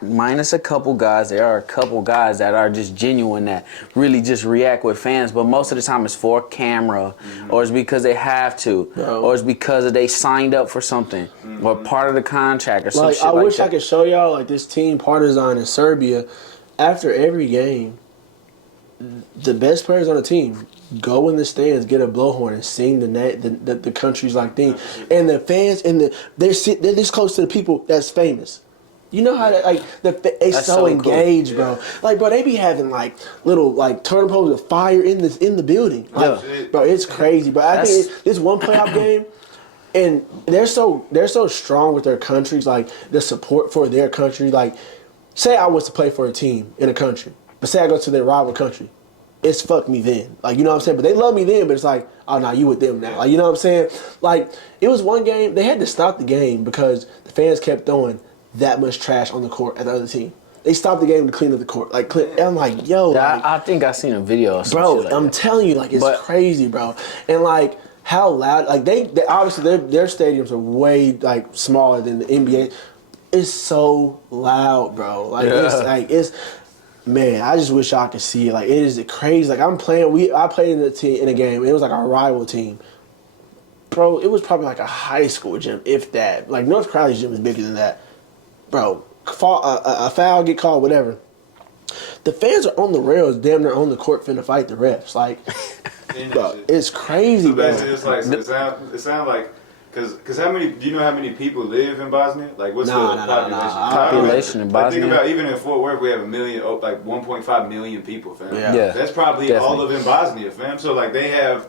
Minus a couple guys, there are a couple guys that are just genuine that really just react with fans. But most of the time, it's for camera, or it's because they have to, Bro. or it's because they signed up for something, or part of the contract, or some Like shit I like wish that. I could show y'all like this team Partizan in Serbia. After every game, the best players on the team go in the stands, get a blowhorn, and sing the country's like theme. And the fans they're this close to the people that's famous. You know how that they That's so so engaged, bro. Like, bro, they be having like little like turnpoles of fire in the building. Like, Yeah. bro, it's crazy. But I That's- think this one playoff game. and they're so strong with their countries, like the support for their country. Like, say I was to play for a team in a country, but say I go to their rival country, it's fuck me then. Like, you know what I'm saying? But they love me then, but it's like, oh, nah, you with them now. Like, you know what I'm saying? Like, it was one game, they had to stop the game because the fans kept throwing that much trash on the court at the other team. They stopped the game to clean up the court. Like, and I'm like, yo. Yeah, like, I think I seen a video or some bro, shit like I'm that. telling you, like, it's crazy, bro. And, like, how loud, like, they obviously, their stadiums are way, like, smaller than the NBA. It's so loud, bro. Like, it's, man, I just wish I could see it. Like, it is crazy. Like, I played in a game. It was like our rival team. Bro, it was probably like a high school gym, if that. Like, North Crowley's gym is bigger than that. Bro, a foul get called, whatever. The fans are on the rails, damn near on the court finna fight the refs. Like, bro, it's crazy, so bro. it's like, it sounds like, because how many, do you know how many people live in Bosnia? Like, what's the population? Population in Bosnia? Like, think about, even in Fort Worth, we have 1.5 million people, fam. Yeah. That's probably Definitely. all of in Bosnia, fam. So, like, they have,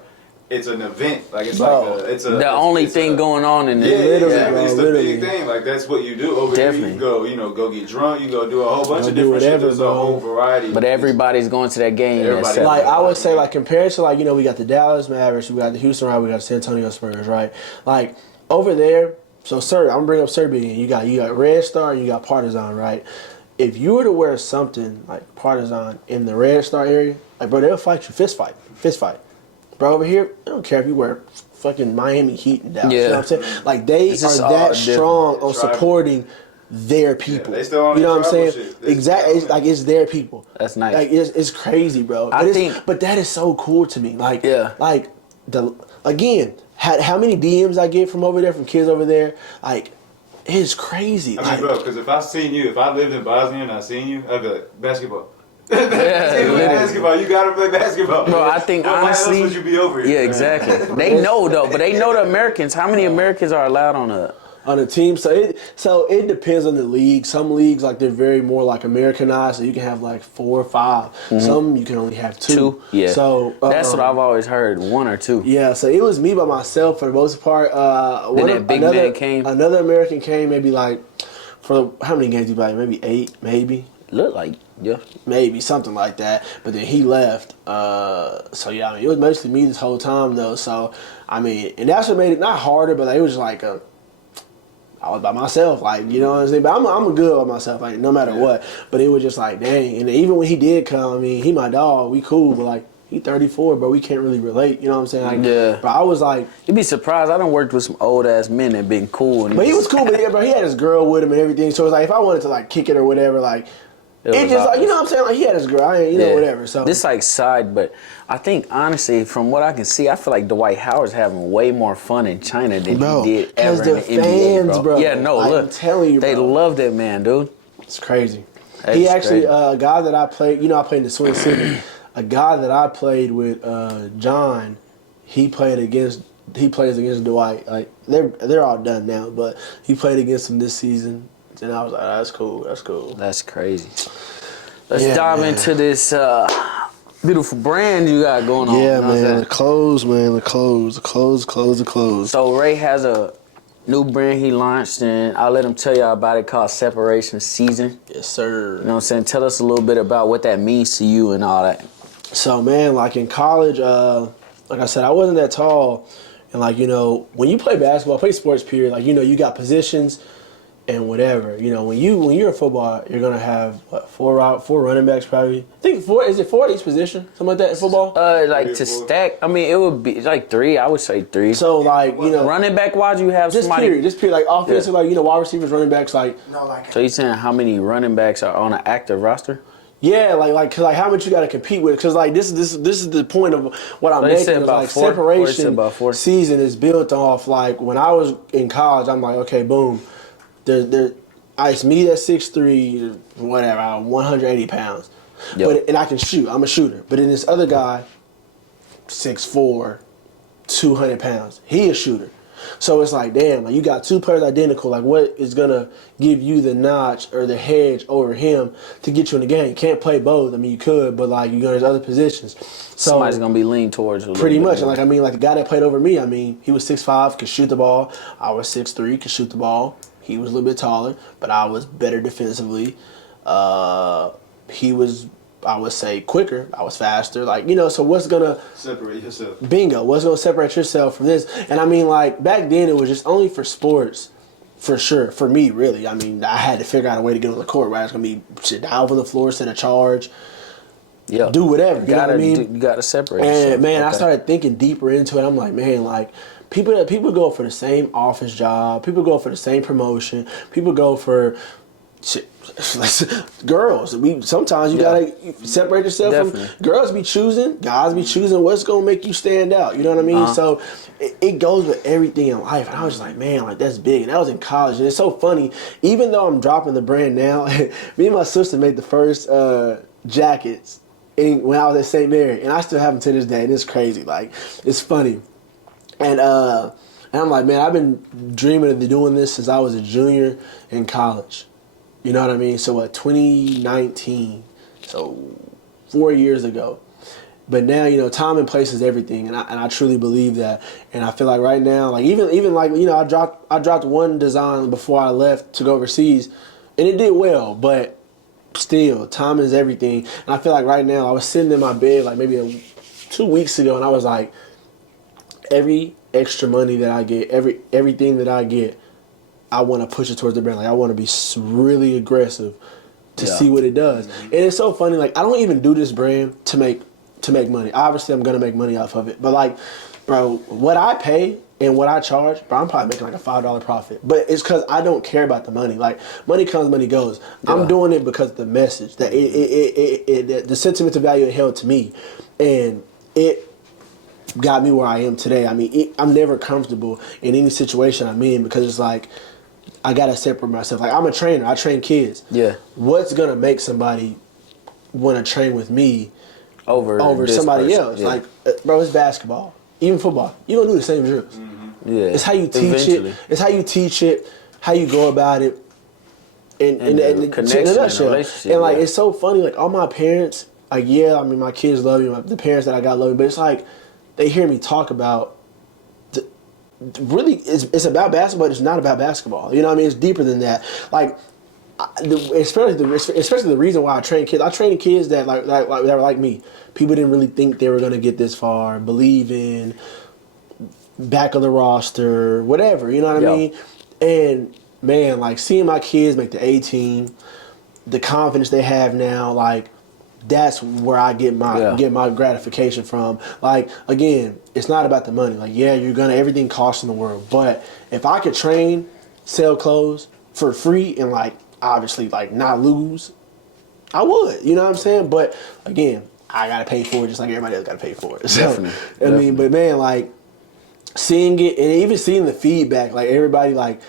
it's an event. Like, it's Bro, like it's the only thing going on in Yeah, there. exactly. bro, It's the literally. big thing. Like, that's what you do over Definitely. here. You can go, go get drunk. You go do a whole bunch of do different shit. whatever, There's a bro. whole variety. But everybody's going to that game. Everybody- at Like, 7. I would say, like, compared to, like, we got the Dallas Mavericks, we got the Houston Rockets, we got the San Antonio Spurs, right? Like, over there, so I'm gonna bring up Serbia again. You got Red Star and you got Partizan, right? If you were to wear something like Partizan in the Red Star area, like, bro, they'll fight you, fist fight. Bro, over here, I don't care if you wear fucking Miami Heat and Dallas. Yeah. You know what I'm saying? Like, they It's are just all that different. strong on Tribal. supporting their people. they still on you know their what I'm saying? tribal shit. They Exactly. still It's on like, it's their people. That's nice. Like, it's crazy, bro. But that is so cool to me. Like, Yeah. like again, how many DMs I get from over there, from kids over there, like, it's crazy. I mean, Like, bro, because if I lived in Bosnia and I seen you, I'd be like, basketball. Yeah, Basketball. You gotta play basketball. Bro, I think Why honestly, else would you be over here? yeah, exactly. They know though, but they know the Americans. How many Americans are allowed on a team, so it depends on the league. Some leagues, like, they're very more like Americanized, so you can have like 4 or 5. Some you can only have 2. two? Yeah. So That's what I've always heard. 1 or 2. Yeah, so it was me by myself for the most part. Another American came, maybe like, for how many games did he play? Maybe 8, maybe. Look like Maybe something like that, but then he left. So yeah, I mean, it was mostly me this whole time though. So I mean, and that's what made it not harder, but like, it was just like I was by myself, like, you know what I'm saying. But I'm good by myself, like, no matter what. But it was just like, dang. And even when he did come, I mean, he my dog, we cool, but like, he 34, bro. We can't really relate. You know what I'm saying? Like, Yeah. But I was like, you'd be surprised. I done worked with some old ass men that been cool. And but he was cool. But yeah, bro, he had his girl with him and everything. So it's like, if I wanted to like kick it or whatever, like. It was Just like, you obvious. know what I'm saying? Like, he had his girl, I ain't, Yeah. whatever. So This like side, but I think honestly, from what I can see, I feel like Dwight Howard's having way more fun in China than Bro, he did 'cause ever in the the NBA, fans, bro. Yeah, no, Like, look, I'm telling you, they bro. love that man, dude. It's crazy. That's He actually, crazy. a guy that I played, I played in the Swing City. A guy that I played with, John, he plays against Dwight. Like, they're all done now, but he played against him this season. And I was like, that's cool. That's crazy. Let's Yeah, dive man. into this beautiful brand you got going on. Yeah, you know what I'm man. saying? The clothes, man. The clothes. So Ray has a new brand he launched, and I'll let him tell y'all about it, called Separation Season. Yes, sir. You know what I'm saying? Tell us a little bit about what that means to you and all that. So, man, like in college, like I said, I wasn't that tall. And, like, when you play basketball, play sports, period, like, you got positions and whatever. When you're in football, you're going to have, four running backs probably. I think is it 4 at each position? Something like that in football? Like to stack, I mean, it would be like 3. I would say 3. So, like, running back wise, you have just somebody. period. Like, offensive, like, wide receivers, running backs, like. So you saying how many running backs are on an active roster? Yeah, cause how much you got to compete with? Cause like this is the point of what I'm They making. said Is about like 4, or they said separation about 4. season is built off like when I was in college. I'm like, okay, boom, it's me at 6'3", whatever, I'm 180 pounds, Yep. and I can shoot. I'm a shooter. But then this other guy, 6'4", 200 pounds, he a shooter. So it's like, damn, like you got two players identical. Like, what is gonna give you the notch or the hedge over him to get you in the game? You can't play both. I mean, you could, but like there's other positions. So Somebody's gonna be leaned towards you. Pretty much. And like, I mean, like the guy that played over me, I mean, he was 6'5", could shoot the ball. I was 6'3", could shoot the ball. He was a little bit taller, but I was better defensively. He was, I would say, quicker. I was faster. Like, so what's gonna separate yourself? Bingo. What's gonna separate yourself from this? And I mean, like back then, it was just only for sports. For sure, for me, really. I mean, I had to figure out a way to get on the court. Right, it's gonna be sit down on the floor, set a charge. Yeah, do whatever. You know what I mean? You gotta separate. And yourself. man, I started thinking deeper into it. I'm like, man, like people go for the same office job. People go for the same promotion. People go for shit. Girls. Sometimes you gotta separate yourself from girls. Be choosing, guys be choosing what's gonna make you stand out. You know what I mean? So it goes with everything in life. And I was just like, man, like that's big. And that was in college. And it's so funny. Even though I'm dropping the brand now, me and my sister made the first jackets when I was at St. Mary, and I still have them to this day, and it's crazy. Like, it's funny. And I'm like, man, I've been dreaming of doing this since I was a junior in college. You know what I mean? So, 2019, so 4 years ago. But now, time and place is everything, and I truly believe that. And I feel like right now, like even like I dropped one design before I left to go overseas, and it did well, but still, time is everything. And I feel like right now, I was sitting in my bed like maybe 2 weeks ago, and I was like, every extra money that I get, everything that I get, I want to push it towards the brand. Like, I want to be really aggressive to see what it does. And it's so funny. Like, I don't even do this brand to make money. Obviously, I'm gonna make money off of it. But like, bro, what I pay and what I charge, bro, I'm probably making like a $5 profit. But it's because I don't care about the money. Like, money comes, money goes. Yeah. I'm doing it because of the message, that the sentimental value it held to me, and it got me where I am today. I mean, I'm never comfortable in any situation I'm in because it's like I gotta separate myself. Like, I'm a trainer. I train kids. Yeah. What's gonna make somebody want to train with me over somebody person. else? Yeah. Like, bro, it's basketball, even football. You don't do the same drills. Mm-hmm. Yeah, it's how you teach it. It's how you teach it, how you go about it, and the connection, in a nutshell. And like, it's so funny. Like, all my parents, like, yeah, I mean, my kids love me. The parents that I got love me, but it's like they hear me talk about. Really, it's about basketball. But it's not about basketball. You know what I mean? It's deeper than that. Like, especially the reason why I train kids. I train kids that that were like me. People didn't really think they were gonna get this far. Believe in. Back of the roster, whatever, you know what I mean? And man, like, seeing my kids make the A team, the confidence they have now, like, that's where I get my gratification from. Like, again, it's not about the money. Like, yeah, everything costs in the world, but if I could train, sell clothes for free and like obviously like not lose, I would. You know what I'm saying? But again, I gotta pay for it just like everybody else gotta pay for it. So, Definitely. I mean, but man, like, seeing it and even seeing the feedback, like everybody like,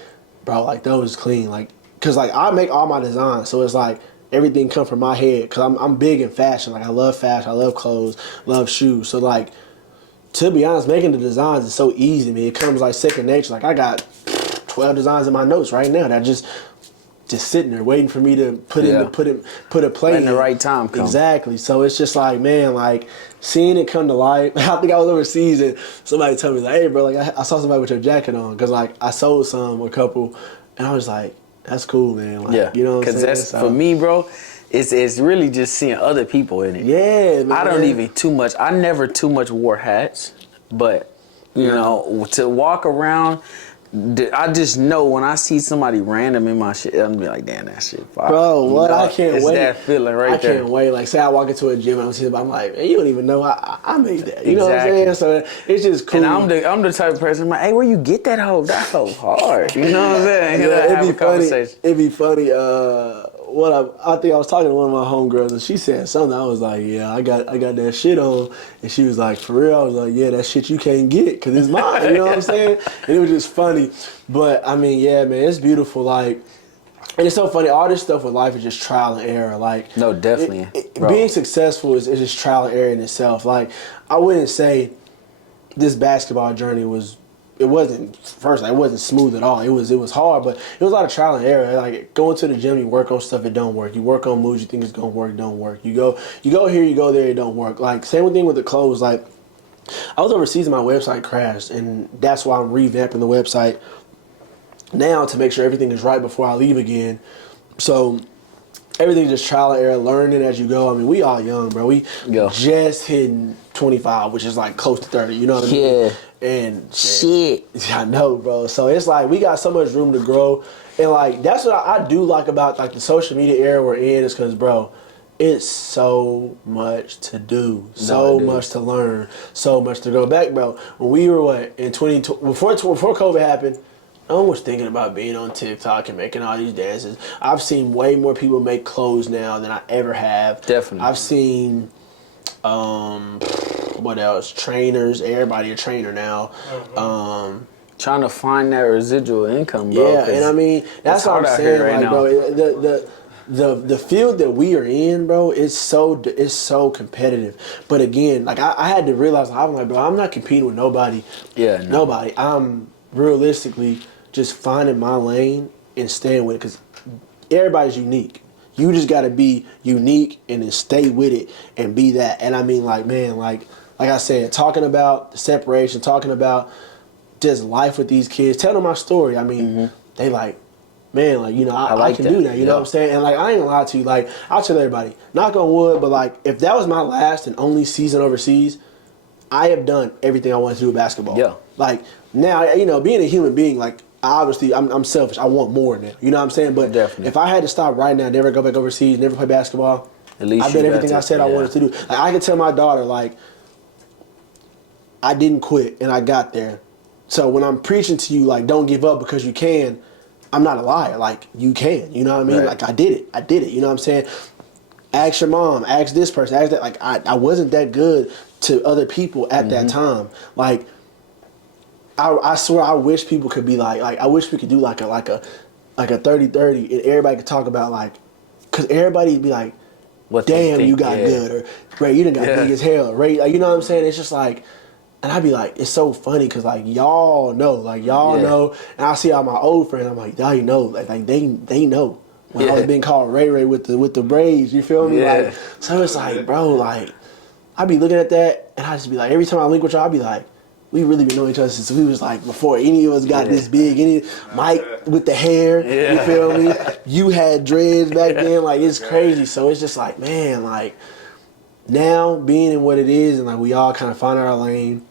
bro, like that was clean, like, cause like I make all my designs, so it's like everything come from my head, cause I'm big in fashion, like I love fashion, I love clothes, love shoes, so like, to be honest, making the designs is so easy to me. It comes like second nature. Like, I got 12 designs in my notes right now that just sitting there waiting for me to put a play in the right time come. Exactly. So it's just like, man, like seeing it come to life. I think I was overseas and somebody told me like, hey, bro, like I saw somebody with your jacket on, because like I sold a couple, and I was like, that's cool, man. Like, you know what I'm saying? Because that's for me, bro. It's really just seeing other people in it. Yeah, man. I don't even I never too much wore hats, but you know, to walk around. I just know when I see somebody random in my shit, I'm be like, damn, that shit fire. Bro, what? I can't wait. It's that feeling right there. I can't wait. Like, say I walk into a gym and I'm seeing, I'm like, man, you don't even know I made that. You know what I'm saying? So it's just cool. And I'm the type of person, like, hey, where you get that hoe? That hoe hard. You know what I'm saying? Yeah, it'd be funny. I think I was talking to one of my homegirls and she said something. I was like, yeah, I got that shit on. And she was like, for real? I was like, yeah, that shit you can't get because it's mine. You know what I'm saying? And it was just funny. But I mean, yeah, man, it's beautiful. Like, and it's so funny. All this stuff with life is just trial and error. Like, no, definitely. Being successful is just trial and error in itself. Like, I wouldn't say this basketball journey was it wasn't smooth at all. It was hard, but it was a lot of trial and error. Like going to the gym, you work on stuff, it don't work. You work on moves, you think it's gonna work, it don't work. You go here, you go there, it don't work. Like same thing with the clothes. Like I was overseas and my website crashed, and that's why I'm revamping the website now to make sure everything is right before I leave again. So everything's just trial and error, learning as you go. I mean, we all young, bro. We just hitting 25, which is like close to 30. You know what I mean? Yeah. And shit, I know, bro. So it's like we got so much room to grow, and like that's what I do like about like the social media era we're in is because, bro, it's so much to do, so much to learn, so much to go back, bro. When we were in 2020 before COVID happened, no one was thinking about being on TikTok and making all these dances. I've seen way more people make clothes now than I ever have. Definitely. I've seen, what else? Trainers. Everybody a trainer now. Trying to find that residual income, bro. Yeah, and I mean that's what I'm saying, right like, now. bro. The field that we are in, bro, it's so competitive. But again, like I had to realize, I'm like, bro, I'm not competing with nobody. Yeah, no. Nobody. I'm realistically just finding my lane and staying with it because everybody's unique. You just got to be unique and then stay with it and be that. And I mean, like, man, like I said, talking about the separation, talking about just life with these kids, telling my story. I mean, they like, man, like, you know, I can do that. You know what I'm saying? And like, I ain't gonna lie to you. Like, I'll tell everybody, knock on wood, but like, if that was my last and only season overseas, I have done everything I wanted to do with basketball. Yeah. Like now, you know, being a human being, like obviously I'm selfish. I want more now. You know what I'm saying? But definitely, if I had to stop right now, never go back overseas, never play basketball, at least I did everything I said I wanted to do. Like I could tell my daughter, like, I didn't quit and I got there. So when I'm preaching to you, like, don't give up because you can, I'm not a liar. Like, you can. You know what I mean? Right. Like, I did it. You know what I'm saying? Ask your mom. Ask this person. Ask that. Like, I wasn't that good to other people at that time. Like, I swear I wish people could be like I wish we could do like a 30-30 and everybody could talk about like, because everybody would be like, what damn, you got good, or Ray, you done got big as hell, Ray, like, you know what I'm saying? It's just like, and I'd be like, it's so funny because like y'all know, and I see all my old friends, I'm like, y'all know, like they know when I was being called Ray with the braids, you feel me? Like, so it's like, bro, like I be looking at that and I just be like, every time I link with y'all, I be like, we really been knowing each other since we was like before any of us got this big. Mike with the hair, you feel me? You had dreads back then, like it's crazy. So it's just like, man, like now being in what it is and like we all kind of find our lane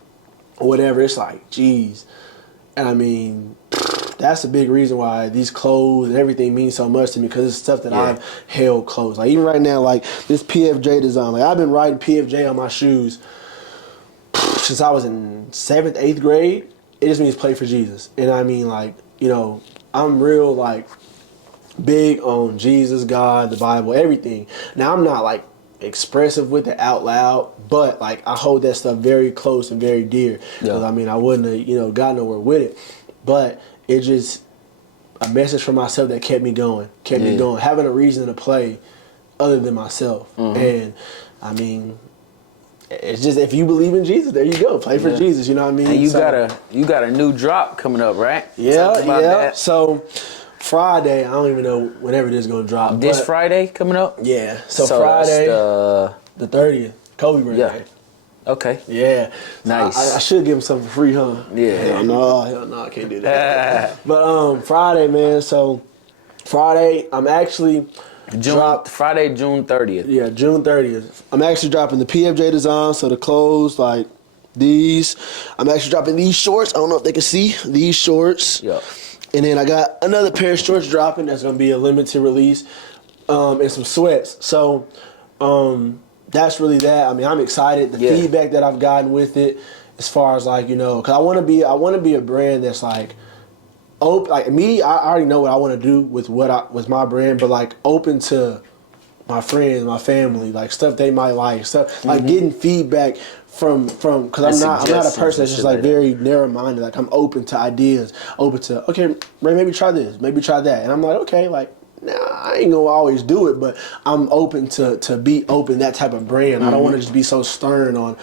or whatever, it's like, geez. And I mean, that's a big reason why these clothes and everything means so much to me because it's stuff that I've held close. Like even right now, like this PFJ design, like I've been writing PFJ on my shoes since I was in 7th, 8th grade. It just means play for Jesus. And I mean, like, you know, I'm real, like, big on Jesus, God, the Bible, everything. Now, I'm not, like, expressive with it out loud, but, like, I hold that stuff very close and very dear. Because, I mean, I wouldn't have, you know, got nowhere with it. But it's just a message for myself that kept me going, having a reason to play other than myself. And, I mean, it's just, if you believe in Jesus, there you go. Play for Jesus, you know what I mean? And you got a new drop coming up, right? Yeah. That. So Friday, I don't even know whenever this is gonna drop. This Friday coming up? Yeah. So Friday, the 30th, Kobe birthday. Yeah. Okay. Yeah. Nice. I should give him something free, huh? Yeah. Hell no, I can't do that. But Friday, man. So Friday, I'm actually Friday, June 30th. Yeah, June 30th. I'm actually dropping the PFJ design, so the clothes like these. I'm actually dropping these shorts. I don't know if they can see these shorts. Yeah. And then I got another pair of shorts dropping. That's gonna be a limited release, and some sweats. So that's really that. I mean, I'm excited. The feedback that I've gotten with it, as far as like, you know, because I want to be a brand that's like open. Like me, I already know what I want to do with with my brand, but like open to my friends, my family, like stuff they might like, stuff like getting feedback from because I'm not a person that's just like very narrow minded. Like I'm open to ideas, open to okay, Ray, maybe try this, maybe try that, and I'm like okay, like. Nah, I ain't gonna always do it, but I'm open to be open, that type of brand. I don't want to just be so stern on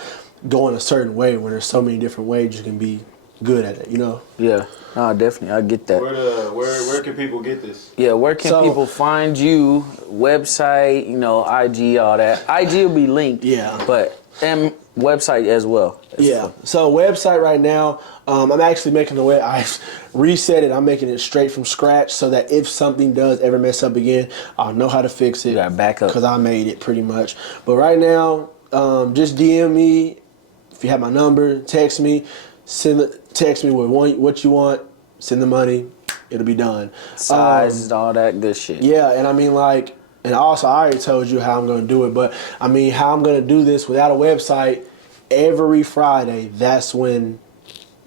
going a certain way when there's so many different ways you can be good at it, you know? Yeah. No, definitely. I get that. Where can people get this? Yeah, where can people find you? Website, you know, IG, all that. IG will be linked. Yeah. But and website as well. Yeah. So website right now, I'm actually making the web. I reset it. I'm making it straight from scratch so that if something does ever mess up again, I'll know how to fix it. You gotta back up. Because I made it pretty much. But right now, just DM me. If you have my number, text me. Text me with what you want. Send the money. It'll be done. Sizes, all that good shit. Yeah, and I mean, like, and also I already told you how I'm going to do it, but I mean, how I'm going to do this without a website, every Friday, that's when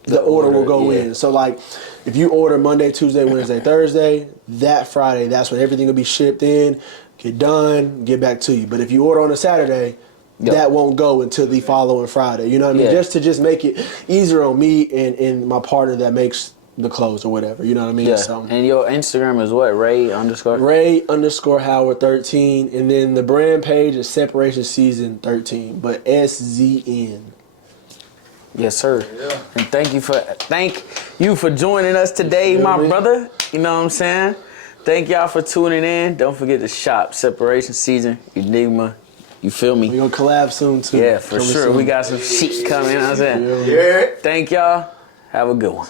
the order will go in. So, like, if you order Monday, Tuesday, Wednesday, Thursday, that Friday, that's when everything will be shipped in, get done, get back to you. But if you order on a Saturday, that won't go until the following Friday. You know what I mean? Just to make it easier on me and my partner that makes the clothes or whatever. You know what I mean? Yeah. So, and your Instagram is what? Ray_Howard 13. And then the brand page is Separation Season 13. But SZN. Yes, sir. Yeah. And thank you for joining us today, my brother. You know what I'm saying? Thank y'all for tuning in. Don't forget to shop. Separation Season, Enigma. You feel me? We're going to collab soon, too. Yeah, for sure. Soon. We got some shit coming. You know what I'm saying? Yeah. Thank y'all. Have a good one.